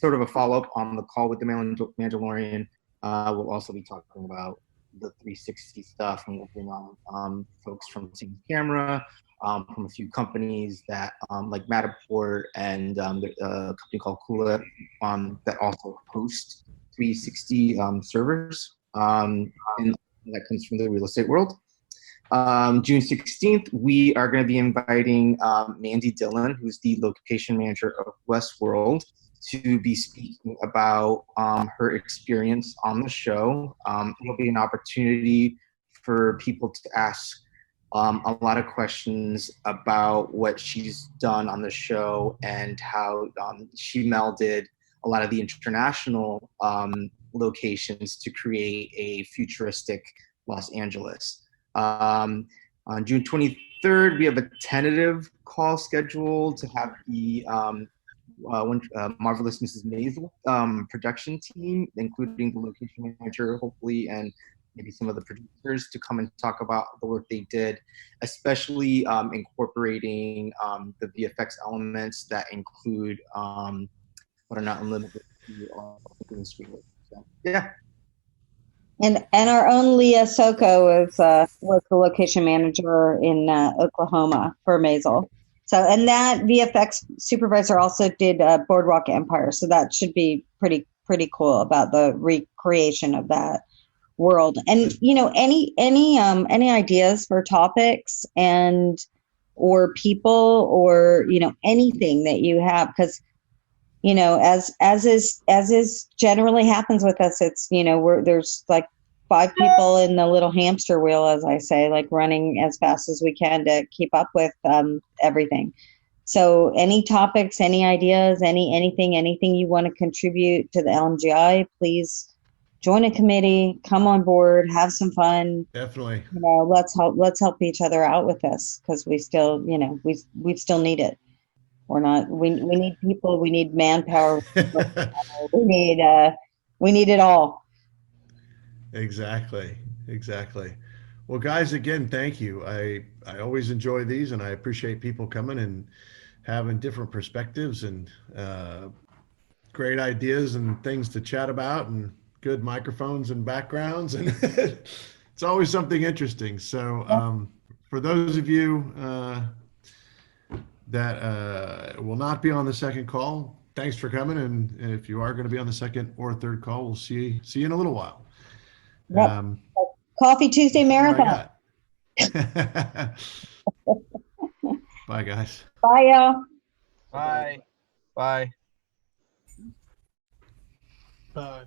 sort of a follow-up on the call with The Mandalorian. We'll also be talking about the 360 stuff, and we'll bring on folks from Scenes Camera, from a few companies that like Matterport and a company called Kula that also host 360 servers, and that comes from the real estate world. June 16th, we are going to be inviting Mandy Dillon, who's the location manager of Westworld, to be speaking about her experience on the show. It'll be an opportunity for people to ask a lot of questions about what she's done on the show and how she melded a lot of the international locations to create a futuristic Los Angeles. On June 23rd, we have a tentative call scheduled to have the Marvelous Mrs. Maisel production team, including the location manager, hopefully, and maybe some of the producers to come and talk about the work they did, especially incorporating the VFX elements that include what are not unlimited to so, yeah. And our own Leah Soko was the location manager in Oklahoma for Maisel. So, and that VFX supervisor also did Boardwalk Empire. So that should be pretty cool about the recreation of that world. And any ideas for topics and or people or anything that you have, because as is generally happens with us, it's there's like 5 people in the little hamster wheel, as I say, like running as fast as we can to keep up with everything. So any topics, any ideas, anything you want to contribute to the LMGI, please join a committee, come on board, have some fun. Definitely. Let's help each other out with this, because we still, we still need it. We need people, we need manpower, we need it all. Exactly. Well, guys, again, thank you. I always enjoy these, and I appreciate people coming and having different perspectives and great ideas and things to chat about, and good microphones and backgrounds, and it's always something interesting. So for those of you that will not be on the second call, thanks for coming, and if you are going to be on the second or third call, we'll see you in a little while. Yep. Coffee Tuesday marathon. Bye, guys. Bye, y'all. Bye. Bye. Bye.